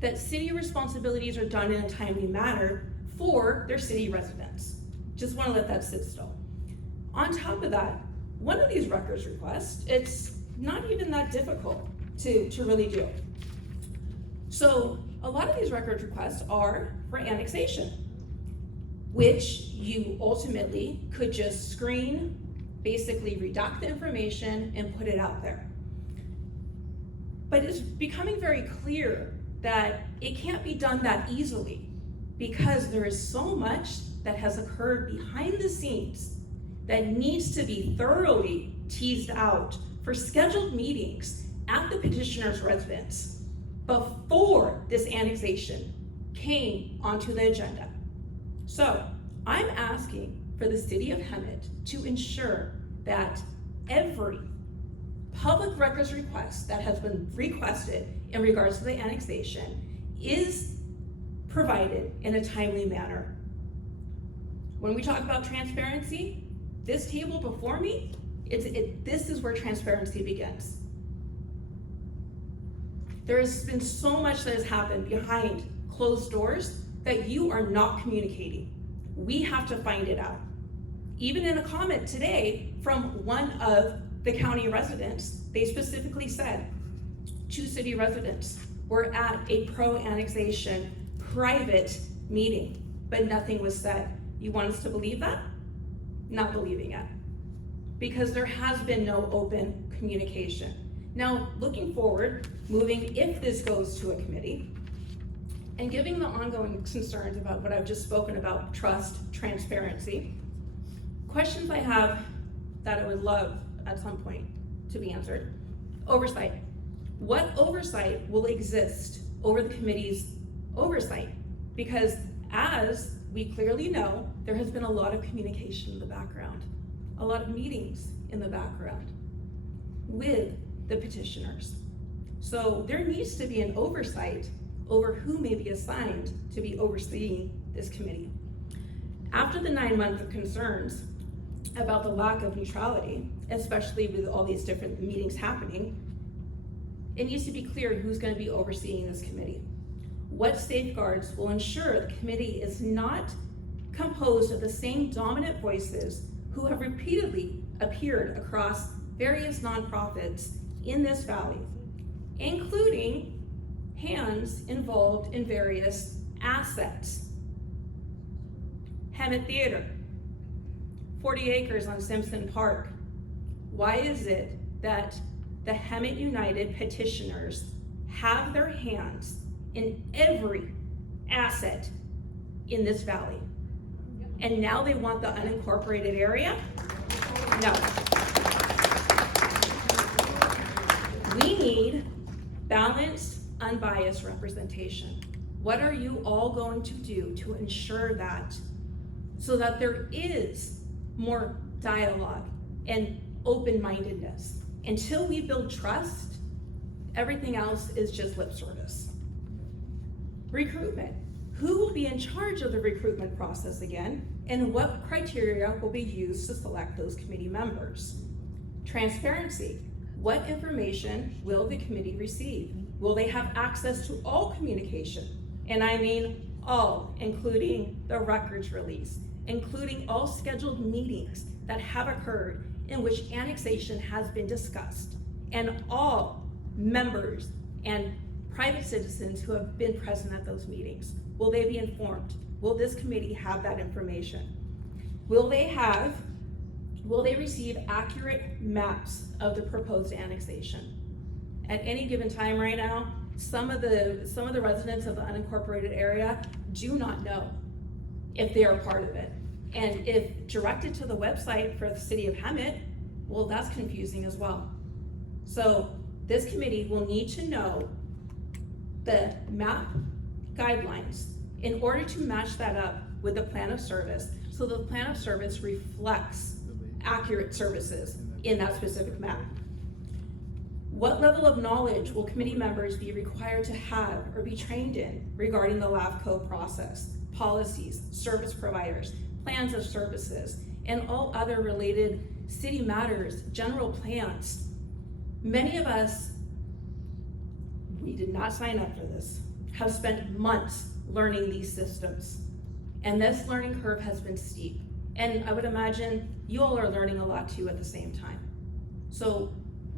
that city responsibilities are done in a timely manner for their city residents. Just want to let that sit still. On top of that, one of these records requests, it's not even that difficult to really do. So a lot of these records requests are for annexation, which you ultimately could just screen, basically redact the information and put it out there. But it's becoming very clear that it can't be done that easily, because there is so much that has occurred behind the scenes that needs to be thoroughly teased out for scheduled meetings at the petitioner's residence before this annexation came onto the agenda. So I'm asking for the city of Hemet to ensure that every public records request that has been requested in regards to the annexation is provided in a timely manner. When we talk about transparency, this table before me, this is where transparency begins. There has been so much that has happened behind closed doors that you are not communicating. We have to find it out. Even in a comment today from one of the county residents, they specifically said, 2 city residents were at a pro-annexation private meeting, but nothing was said. You want us to believe that? Not believing it. Because there has been no open communication. Now, looking forward, moving, if this goes to a committee, and given the ongoing concerns about what I've just spoken about, trust, transparency, questions I have that I would love at some point to be answered. Oversight. What oversight will exist over the committee's oversight? Because as we clearly know, there has been a lot of communication in the background, a lot of meetings in the background with the petitioners. So there needs to be an oversight over who may be assigned to be overseeing this committee. After the 9 months of concerns about the lack of neutrality, especially with all these different meetings happening, it needs to be clear who's going to be overseeing this committee. What safeguards will ensure the committee is not composed of the same dominant voices who have repeatedly appeared across various nonprofits in this valley, including hands involved in various assets. Hemet Theater, 40 acres on Simpson Park. Why is it that the Hemet United petitioners have their hands in every asset in this valley? And now they want the unincorporated area? No. We need balanced, unbiased representation. What are you all going to do to ensure that, so that there is more dialogue and open-mindedness? Until we build trust, everything else is just lip service. Recruitment. Who will be in charge of the recruitment process again, and what criteria will be used to select those committee members? Transparency. What information will the committee receive? Will they have access to all communication? And I mean all, including the records release, including all scheduled meetings that have occurred in which annexation has been discussed, and all members and private citizens who have been present at those meetings. Will they be informed? Will this committee have that information? Will they receive accurate maps of the proposed annexation? At any given time right now, some of the residents of the unincorporated area do not know if they are part of it. And if directed to the website for the city of Hemet, well, that's confusing as well. So this committee will need to know the MAP guidelines in order to match that up with the plan of service, so the plan of service reflects accurate services in that specific map. What level of knowledge will committee members be required to have or be trained in regarding the LAFCO process, policies, service providers, plans of services, and all other related city matters, general plans? Many of us, we did not sign up for this, have spent months learning these systems. And this learning curve has been steep. And I would imagine you all are learning a lot too at the same time. So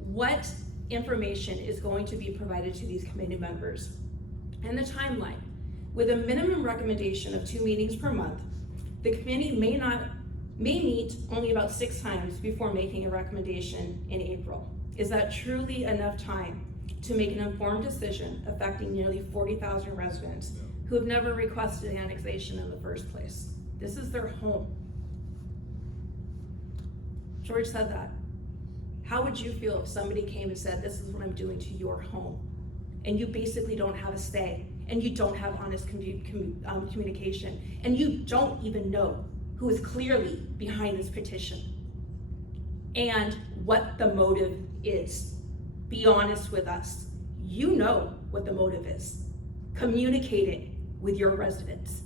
what information is going to be provided to these committee members? And the timeline. With a minimum recommendation of 2 meetings per month, the committee may meet only about 6 times before making a recommendation in April. Is that truly enough time to make an informed decision affecting nearly 40,000 residents who have never requested annexation in the first place? This is their home. George said that. How would you feel if somebody came and said, this is what I'm doing to your home, and you basically don't have a say, and you don't have honest communication, and you don't even know who is clearly behind this petition and what the motive is? Be honest with us. You know what the motive is. Communicate it with your residents.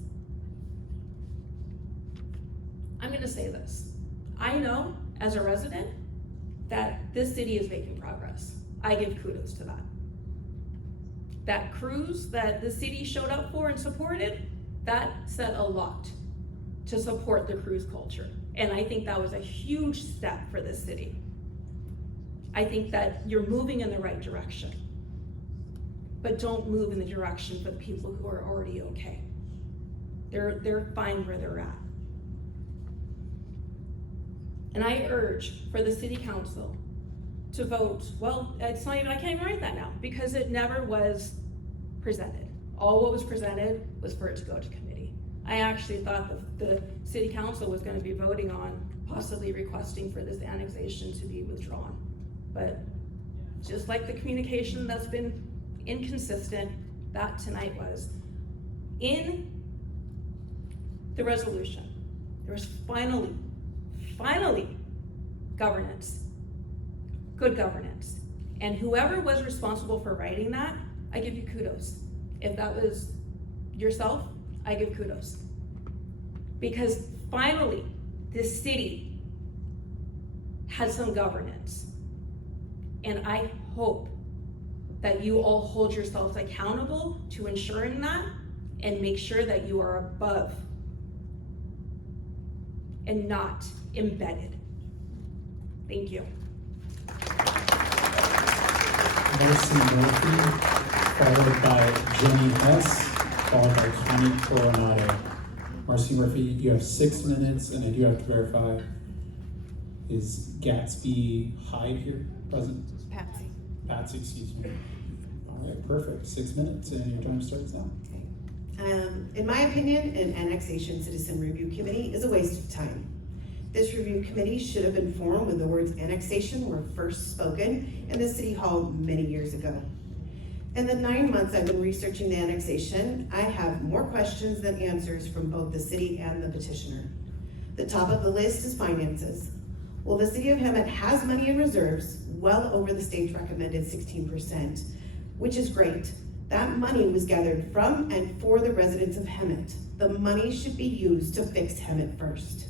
I'm gonna say this. I know as a resident that this city is making progress. I give kudos to that. That cruise that the city showed up for and supported, that said a lot to support the cruise culture. And I think that was a huge step for this city. I think that you're moving in the right direction, but don't move in the direction for the people who are already okay. They're fine where they're at. And I urge for the city council to vote, well, it's not even, I can't even write that now, because it never was presented. All what was presented was for it to go to committee. I actually thought the city council was gonna be voting on possibly requesting for this annexation to be withdrawn. But just like the communication that's been inconsistent, that tonight was. In the resolution, there was finally governance, good governance. And whoever was responsible for writing that, I give you kudos. If that was yourself, I give kudos. Because finally, this city had some governance. And I hope that you all hold yourselves accountable to ensuring that and make sure that you are above and not embedded. Thank you. Marcy Murphy, followed by Jenny Hess, followed by Connie Coronado. Marcy Murphy, you have 6 minutes, and I do have to verify, is Gatsby Hyde here present? Patsy. Patsy, excuse me. All right, perfect, 6 minutes, and your time starts now. In my opinion, an annexation citizen review committee is a waste of time. This review committee should have been formed when the words annexation were first spoken in the city hall many years ago. In the 9 months I've been researching the annexation, I have more questions than answers from both the city and the petitioner. The top of the list is finances. Well, the city of Hemet has money in reserves, well over the state's recommended 16%, which is great. That money was gathered from and for the residents of Hemet. The money should be used to fix Hemet first.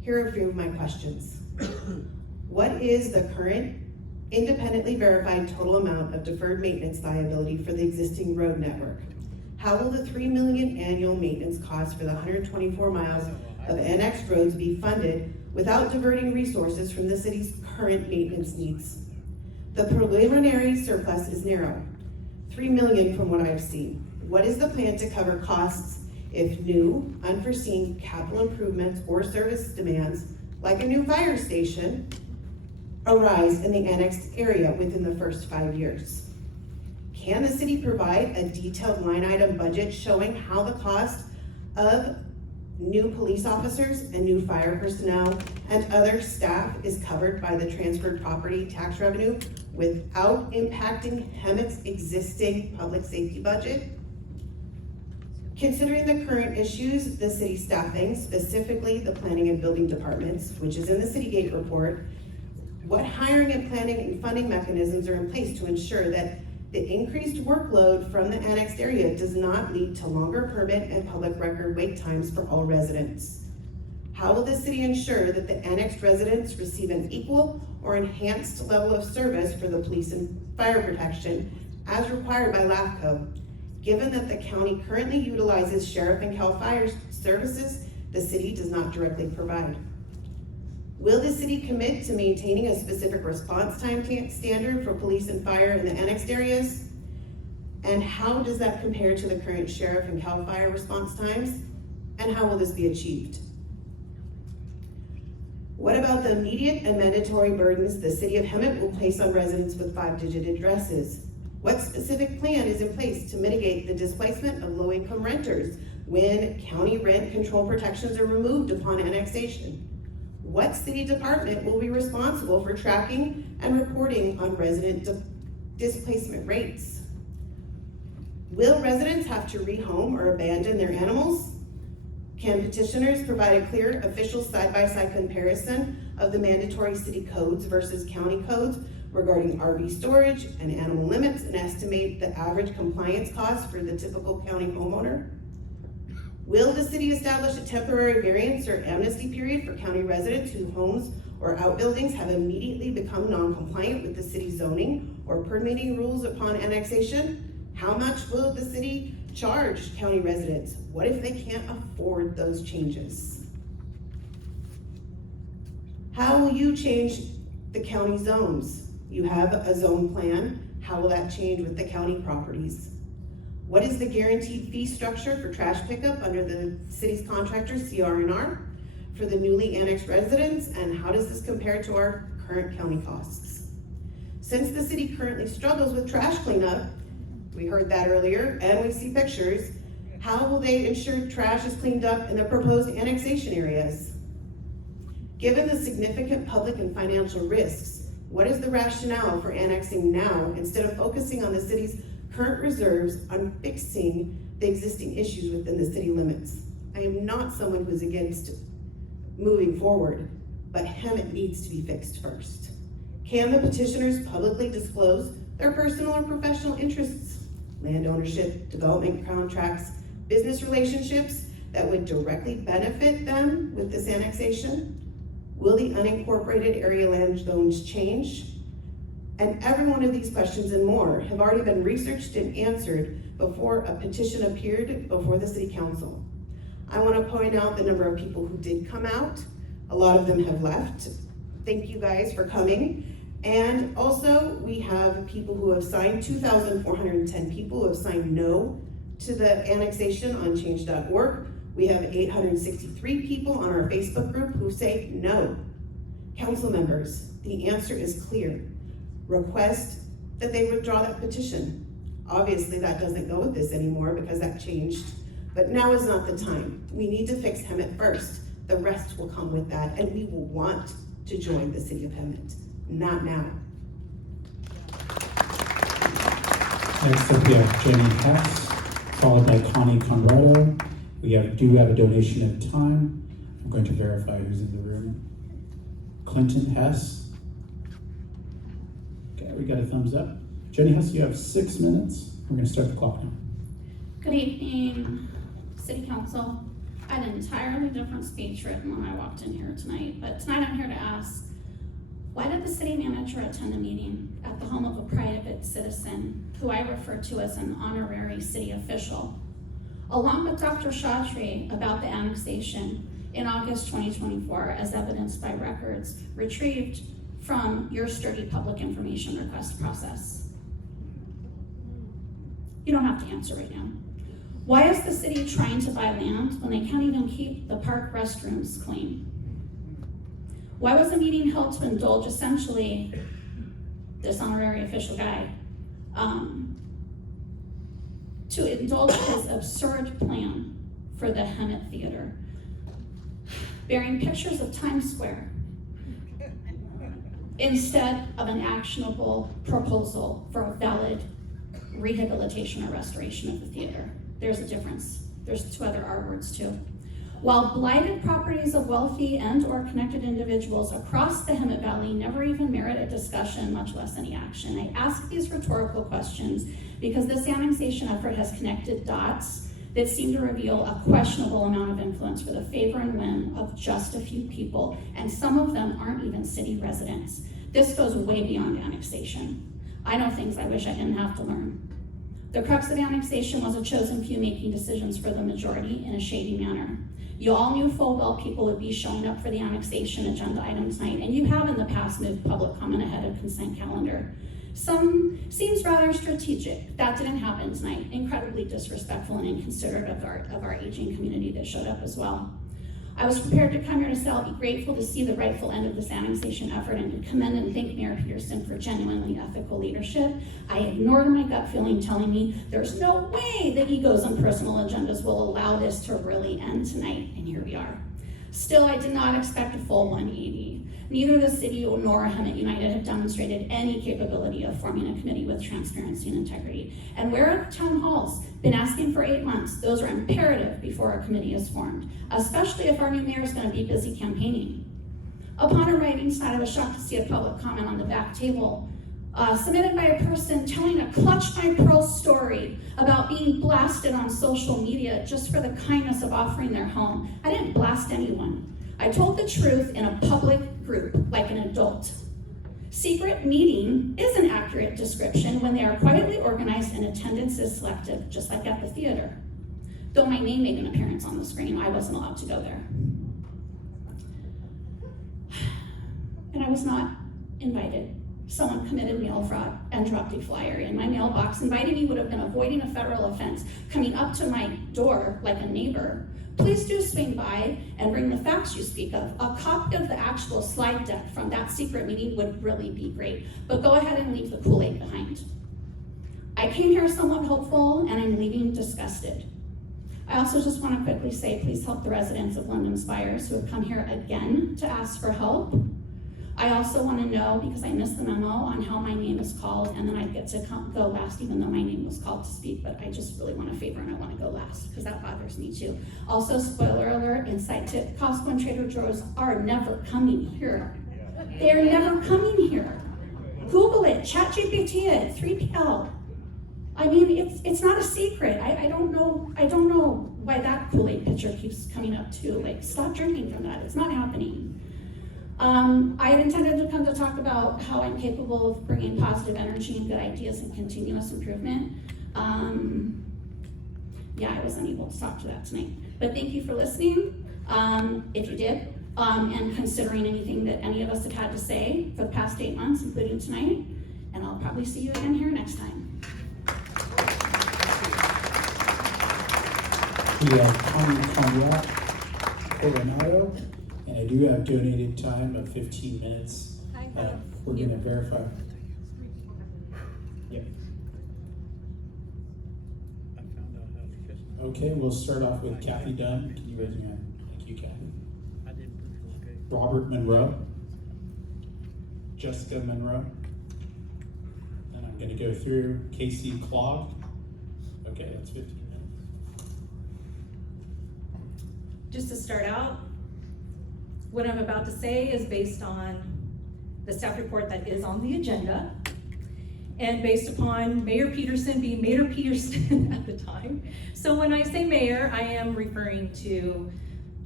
Here are a few of my questions. What is the current independently verified total amount of deferred maintenance liability for the existing road network? How will the $3 million annual maintenance cost for the 124 miles of annexed roads be funded without diverting resources from the city's current maintenance needs? The preliminary surplus is narrow, $3 million from what I've seen. What is the plan to cover costs if new, unforeseen capital improvements or service demands, like a new fire station, arise in the annexed area within the first 5 years? Can the city provide a detailed line item budget showing how the cost of new police officers and new fire personnel and other staff is covered by the transferred property tax revenue without impacting Hemet's existing public safety budget? Considering the current issues, the city staffing, specifically the planning and building departments, which is in the City Gate report, what hiring and planning and funding mechanisms are in place to ensure that the increased workload from the annexed area does not lead to longer permit and public record wait times for all residents? How will the city ensure that the annexed residents receive an equal or enhanced level of service for the police and fire protection as required by LAFCO, given that the county currently utilizes sheriff and CAL FIRE services the city does not directly provide? Will the city commit to maintaining a specific response time standard for police and fire in the annexed areas? And how does that compare to the current sheriff and CAL FIRE response times? And how will this be achieved? What about the immediate and mandatory burdens the city of Hemet will place on residents with 5-digit addresses? What specific plan is in place to mitigate the displacement of low-income renters when county rent control protections are removed upon annexation? What city department will be responsible for tracking and reporting on resident displacement rates? Will residents have to rehome or abandon their animals? Can petitioners provide a clear official side-by-side comparison of the mandatory city codes versus county codes regarding RV storage and animal limits and estimate the average compliance cost for the typical county homeowner? Will the city establish a temporary variance or amnesty period for county residents whose homes or outbuildings have immediately become non-compliant with the city zoning or permitting rules upon annexation? How much will the city charge county residents? What if they can't afford those changes? How will you change the county zones? You have a zone plan. How will that change with the county properties? What is the guaranteed fee structure for trash pickup under the city's contractor, CR&R, for the newly annexed residents, and how does this compare to our current county costs? Since the city currently struggles with trash cleanup, we heard that earlier, and we see pictures, how will they ensure trash is cleaned up in the proposed annexation areas? Given the significant public and financial risks, what is the rationale for annexing now instead of focusing on the city's current reserves on fixing the existing issues within the city limits? I am not someone who's against moving forward, but Hemet needs to be fixed first. Can the petitioners publicly disclose their personal or professional interests, land ownership, development contracts, business relationships that would directly benefit them with this annexation? Will the unincorporated area land zones change? And every one of these questions and more have already been researched and answered before a petition appeared before the city council. I want to point out the number of people who did come out. A lot of them have left. Thank you guys for coming. And also, we have people who have signed, 2,410 people who have signed no to the annexation on change.org. We have 863 people on our Facebook group who say no. Council members, the answer is clear. Request that they withdraw that petition. Obviously, that doesn't go with this anymore because that changed, but now is not the time. We need to fix Hemet first. The rest will come with that, and we will want to join the city of Hemet. Not now. Next up, we have Jenny Hess, followed by Connie Conrado. We do have a donation of time. I'm going to verify who's in the room. Clinton Hess. Okay, we got a thumbs up. Jenny Hess, you have 6 minutes. We're going to start the clock now. Good evening, City Council. I had an entirely different speech written when I walked in here tonight, but tonight I'm here to ask, why did the city manager attend a meeting at the home of a private citizen who I refer to as an honorary city official, along with Dr. Chaudhry, about the annexation in August 2024 as evidenced by records retrieved from your sturdy public information request process? You don't have to answer right now. Why is the city trying to buy land when they can't even keep the park restrooms clean? Why was the meeting held to indulge essentially this honorary official guy to indulge his absurd plan for the Hemet Theater? bearing pictures of Times Square instead of an actionable proposal for a valid rehabilitation or restoration of the theater. There's a difference. There's two other R words too. While blighted properties of wealthy and or connected individuals across the Hemet Valley never even merit a discussion, much less any action, I ask these rhetorical questions because this annexation effort has connected dots that seem to reveal a questionable amount of influence for the favor and whim of just a few people, and some of them aren't even city residents. This goes way beyond annexation. I know things I wish I didn't have to learn. The crux of annexation was a chosen few making decisions for the majority in a shady manner. You all knew full well people would be showing up for the annexation agenda items tonight, and you have in the past moved public comment ahead of consent calendar. Some seems rather strategic. That didn't happen tonight. Incredibly disrespectful and inconsiderate of our aging community that showed up as well. I was prepared to come here to say I'll be grateful to see the rightful end of this annexation effort and to commend and thank Mayor Peterson for genuinely ethical leadership. I ignored my gut feeling telling me there's no way that egos and personal agendas will allow this to really end tonight, and here we are. Still, I did not expect a full 180. Neither the city nor Hemet United have demonstrated any capability of forming a committee with transparency and integrity. And where are the town halls? Been asking for 8 months. Those are imperative before a committee is formed, especially if our new mayor is going to be busy campaigning. Upon arriving tonight, I was shocked to see a public comment on the back table submitted by a person telling a clutch my pearl story about being blasted on social media just for the kindness of offering their home. I didn't blast anyone. I told the truth in a public group, like an adult. Secret meeting is an accurate description when they are quietly organized and attendance is selective, just like at the theater. Though my name made an appearance on the screen, I wasn't allowed to go there. And I was not invited. Someone committed mail fraud and dropped a flyer in my mailbox. Inviting me would have been avoiding a federal offense. Coming up to my door like a neighbor, please do swing by and bring the facts you speak of. A copy of the actual slide deck from that secret meeting would really be great, but go ahead and leave the Kool-Aid behind. I came here somewhat hopeful and I'm leaving disgusted. I also just want to quickly say, please help the residents of London Spires who have come here again to ask for help. I also want to know, because I missed the memo on how my name is called, and then I get to go last even though my name was called to speak, but I just really want a favor and I want to go last because that bothers me too. Also, spoiler alert, inside tip, Costco and Trader Joe's are never coming here. They're never coming here. Google it, ChatGPT it, 3PL. I mean, it's not a secret. I don't know why that Kool-Aid picture keeps coming up too. Like, stop drinking from that. It's not happening. I had intended to come to talk about how I'm capable of bringing positive energy and good ideas and continuous improvement. Yeah, I was unable to talk to that tonight. But thank you for listening, if you did, and considering anything that any of us have had to say for the past 8 months, including tonight. And I'll probably see you again here next time. We have Connie Coronado, and I do have donated time of 15 minutes. We're going to verify. Yep. Okay, we'll start off with Kathy Dunn. Can you raise your hand? Thank you, Kathy. Robert Monroe. Jessica Monroe. And I'm going to go through Casey Clogg. Okay, that's 15 minutes. Just to start out, what I'm about to say is based on the staff report that is on the agenda and based upon Mayor Peterson being Mayor Peterson at the time. So when I say mayor, I am referring to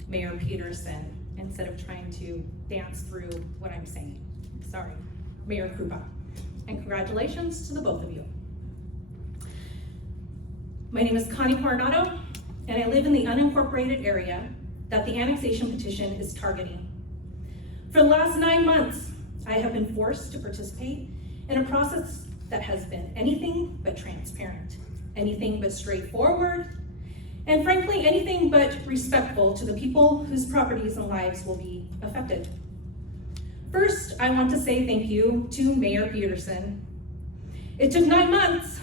Mayor Peterson instead of trying to dance through what I'm saying. Sorry, Mayor Krupa. And congratulations to the both of you. My name is Connie Coronado, and I live in the unincorporated area that the annexation petition is targeting. For the last 9 months, I have been forced to participate in a process that has been anything but transparent, anything but straightforward, and frankly, anything but respectful to the people whose properties and lives will be affected. First, I want to say thank you to Mayor Peterson. It took 9 months,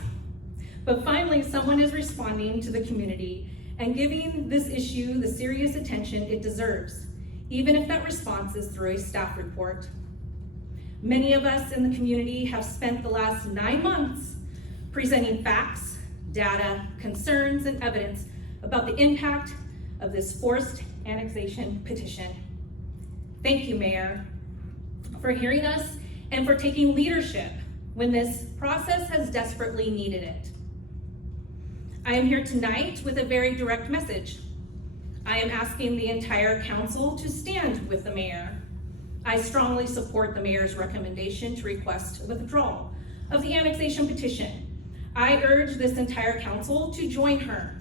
but finally someone is responding to the community and giving this issue the serious attention it deserves, even if that response is through a staff report. Many of us in the community have spent the last 9 months presenting facts, data, concerns, and evidence about the impact of this forced annexation petition. Thank you, Mayor, for hearing us and for taking leadership when this process has desperately needed it. I am here tonight with a very direct message. I am asking the entire council to stand with the mayor. I strongly support the mayor's recommendation to request withdrawal of the annexation petition. I urge this entire council to join her.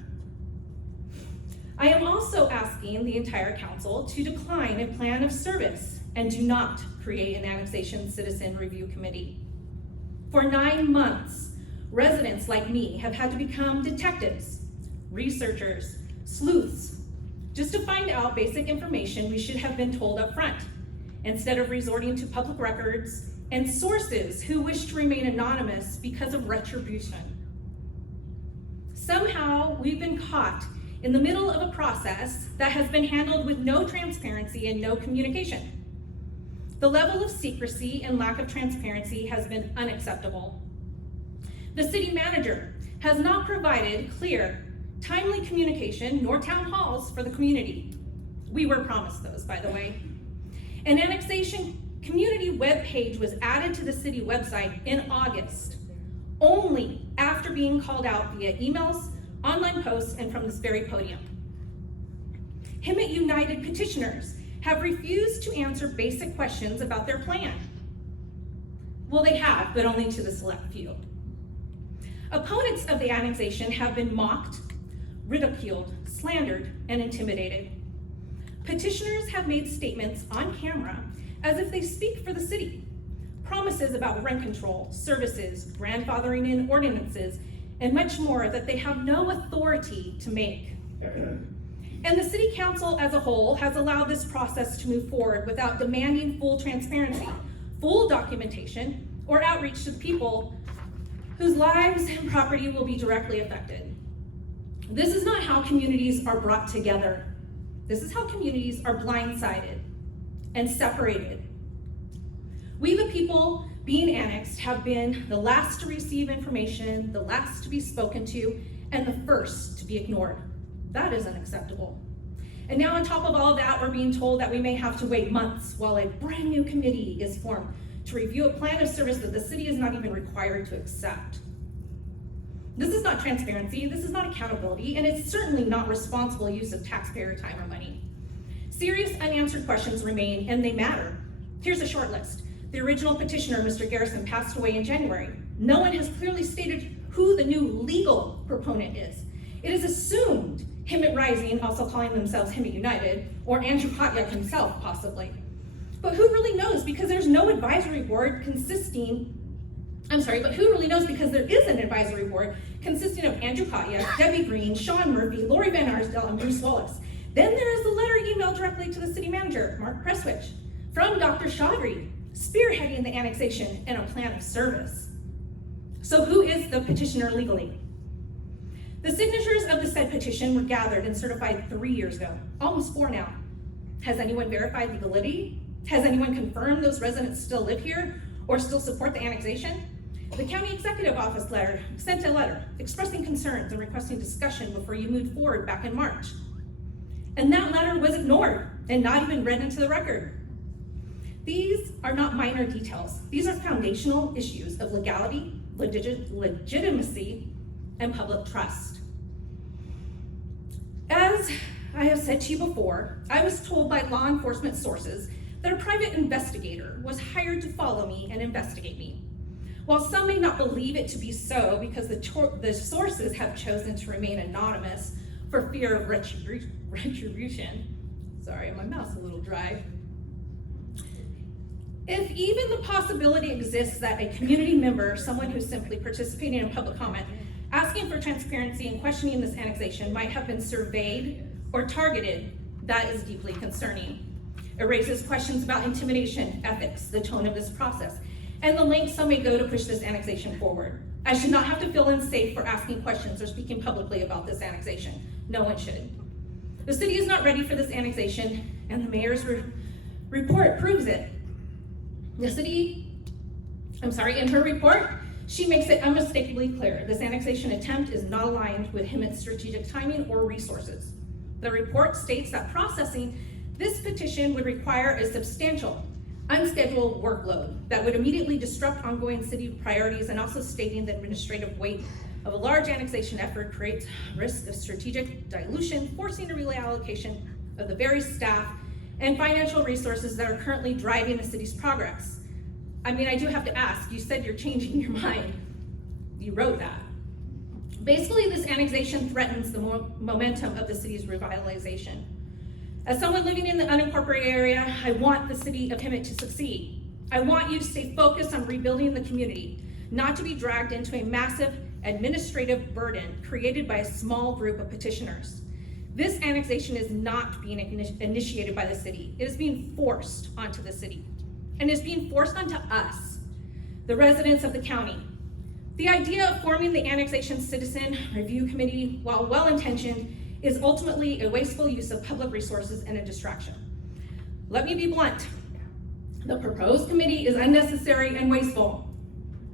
I am also asking the entire council to decline a plan of service and do not create an annexation citizen review committee. For 9 months, residents like me have had to become detectives, researchers, sleuths, just to find out basic information we should have been told up front, instead of resorting to public records and sources who wish to remain anonymous because of retribution. Somehow, we've been caught in the middle of a process that has been handled with no transparency and no communication. The level of secrecy and lack of transparency has been unacceptable. The city manager has not provided clear, timely communication nor town halls for the community. We were promised those, by the way. An annexation community webpage was added to the city website in August, only after being called out via emails, online posts, and from this very podium. Hemet United petitioners have refused to answer basic questions about their plan. Well, they have, but only to the select few. Opponents of the annexation have been mocked, ridiculed, slandered, and intimidated. Petitioners have made statements on camera as if they speak for the city. Promises about rent control, services, grandfathering in ordinances, and much more that they have no authority to make. And the city council as a whole has allowed this process to move forward without demanding full transparency, full documentation, or outreach to the people whose lives and property will be directly affected. This is not how communities are brought together. This is how communities are blindsided and separated. We, the people being annexed, have been the last to receive information, the last to be spoken to, and the first to be ignored. That is unacceptable. And now on top of all of that, we're being told that we may have to wait months while a brand new committee is formed to review a plan of service that the city is not even required to accept. This is not transparency, this is not accountability, and it's certainly not responsible use of taxpayer time or money. Serious unanswered questions remain, and they matter. Here's a short list. The original petitioner, Mr. Garrison, passed away in January. No one has clearly stated who the new legal proponent is. It is assumed Hemet Rising, also calling themselves Hemet United, or Andrew Kotyak himself, possibly. But who really knows? Because there's no advisory board but who really knows, because there is an advisory board consisting of Andrew Kotyak, Debbie Green, Sean Murphy, Lori Van Arsdale, and Bruce Wallace. Then there is the letter emailed directly to the city manager, Mark Presswich, from Dr. Chaudhry, spearheading the annexation and a plan of service. So who is the petitioner legally? The signatures of the said petition were gathered and certified 3 years ago, almost 4 now. Has anyone verified the validity? Has anyone confirmed those residents still live here or still support the annexation? The county executive office sent a letter expressing concerns and requesting discussion before you moved forward back in March. And that letter was ignored and not even read into the record. These are not minor details. These are foundational issues of legality, legitimacy, and public trust. As I have said to you before, I was told by law enforcement sources that a private investigator was hired to follow me and investigate me. While some may not believe it to be so because the sources have chosen to remain anonymous for fear of retribution. Sorry, my mouth's a little dry. If even the possibility exists that a community member, someone who's simply participating in public comment, asking for transparency and questioning this annexation might have been surveyed or targeted, that is deeply concerning. It raises questions about intimidation, ethics, the tone of this process, and the lengths some may go to push this annexation forward. I should not have to feel unsafe for asking questions or speaking publicly about this annexation. No one should. The city is not ready for this annexation, and the mayor's report proves it. In her report, she makes it unmistakably clear this annexation attempt is not aligned with Hemet's strategic timing or resources. The report states that processing this petition would require a substantial, unscheduled workload that would immediately disrupt ongoing city priorities, and also stating the administrative weight of a large annexation effort creates risk of strategic dilution, forcing a reallocation of the very staff and financial resources that are currently driving the city's progress. I mean, I do have to ask, you said you're changing your mind. You wrote that. Basically, this annexation threatens the momentum of the city's revitalization. As someone living in the unincorporated area, I want the city of Hemet to succeed. I want you to stay focused on rebuilding the community, not to be dragged into a massive administrative burden created by a small group of petitioners. This annexation is not being initiated by the city. It is being forced onto the city, and is being forced onto us, the residents of the county. The idea of forming the Annexation Citizen Review Committee, while well-intentioned, is ultimately a wasteful use of public resources and a distraction. Let me be blunt. The proposed committee is unnecessary and wasteful.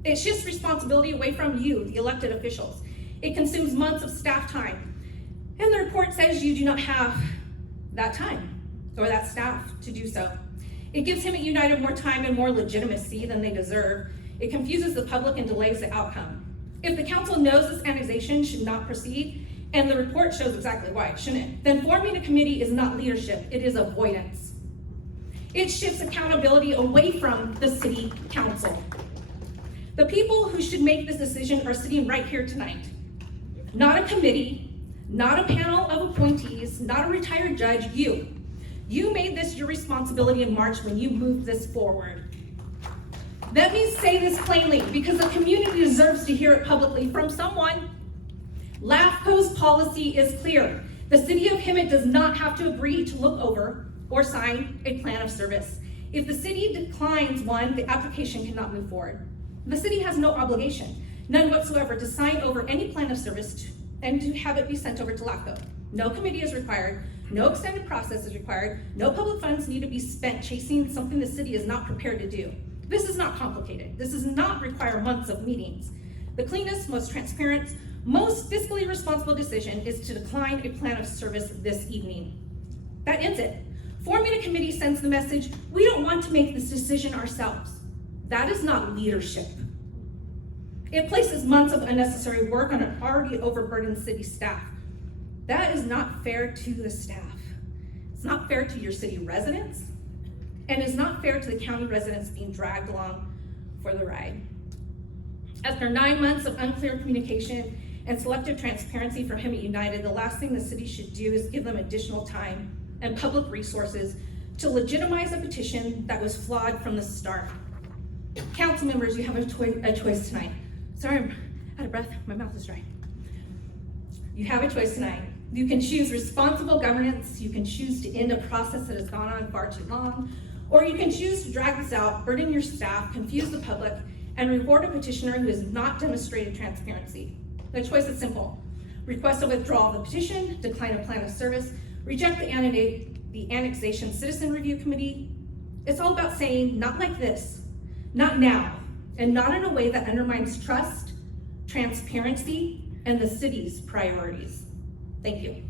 It shifts responsibility away from you, the elected officials. It consumes months of staff time. And the report says you do not have that time or that staff to do so. It gives Hemet United more time and more legitimacy than they deserve. It confuses the public and delays the outcome. If the council knows this annexation should not proceed, and the report shows exactly why it shouldn't, then forming a committee is not leadership, it is avoidance. It shifts accountability away from the city council. The people who should make this decision are sitting right here tonight. Not a committee, not a panel of appointees, not a retired judge, you. You made this your responsibility in March when you moved this forward. Let me say this plainly, because the community deserves to hear it publicly from someone. LAFCO's policy is clear. The city of Hemet does not have to agree to look over or sign a plan of service. If the city declines one, the application cannot move forward. The city has no obligation, none whatsoever, to sign over any plan of service and to have it be sent over to LAFCO. No committee is required, no extended process is required, no public funds need to be spent chasing something the city is not prepared to do. This is not complicated. This does not require months of meetings. The cleanest, most transparent, most fiscally responsible decision is to decline a plan of service this evening. That ends it. Forming a committee sends the message, we don't want to make this decision ourselves. That is not leadership. It places months of unnecessary work on an already overburdened city staff. That is not fair to the staff. It's not fair to your city residents, and it's not fair to the county residents being dragged along for the ride. After 9 months of unclear communication and selective transparency from Hemet United, the last thing the city should do is give them additional time and public resources to legitimize a petition that was flawed from the start. Council members, you have a choice tonight. Sorry, I'm out of breath, my mouth is dry. You have a choice tonight. You can choose responsible governance, you can choose to end a process that has gone on far too long, or you can choose to drag this out, burden your staff, confuse the public, and reward a petitioner who has not demonstrated transparency. The choice is simple. Request a withdrawal of the petition, decline a plan of service, reject the Annexation Citizen Review Committee. It's all about saying, not like this, not now, and not in a way that undermines trust, transparency, and the city's priorities. Thank you.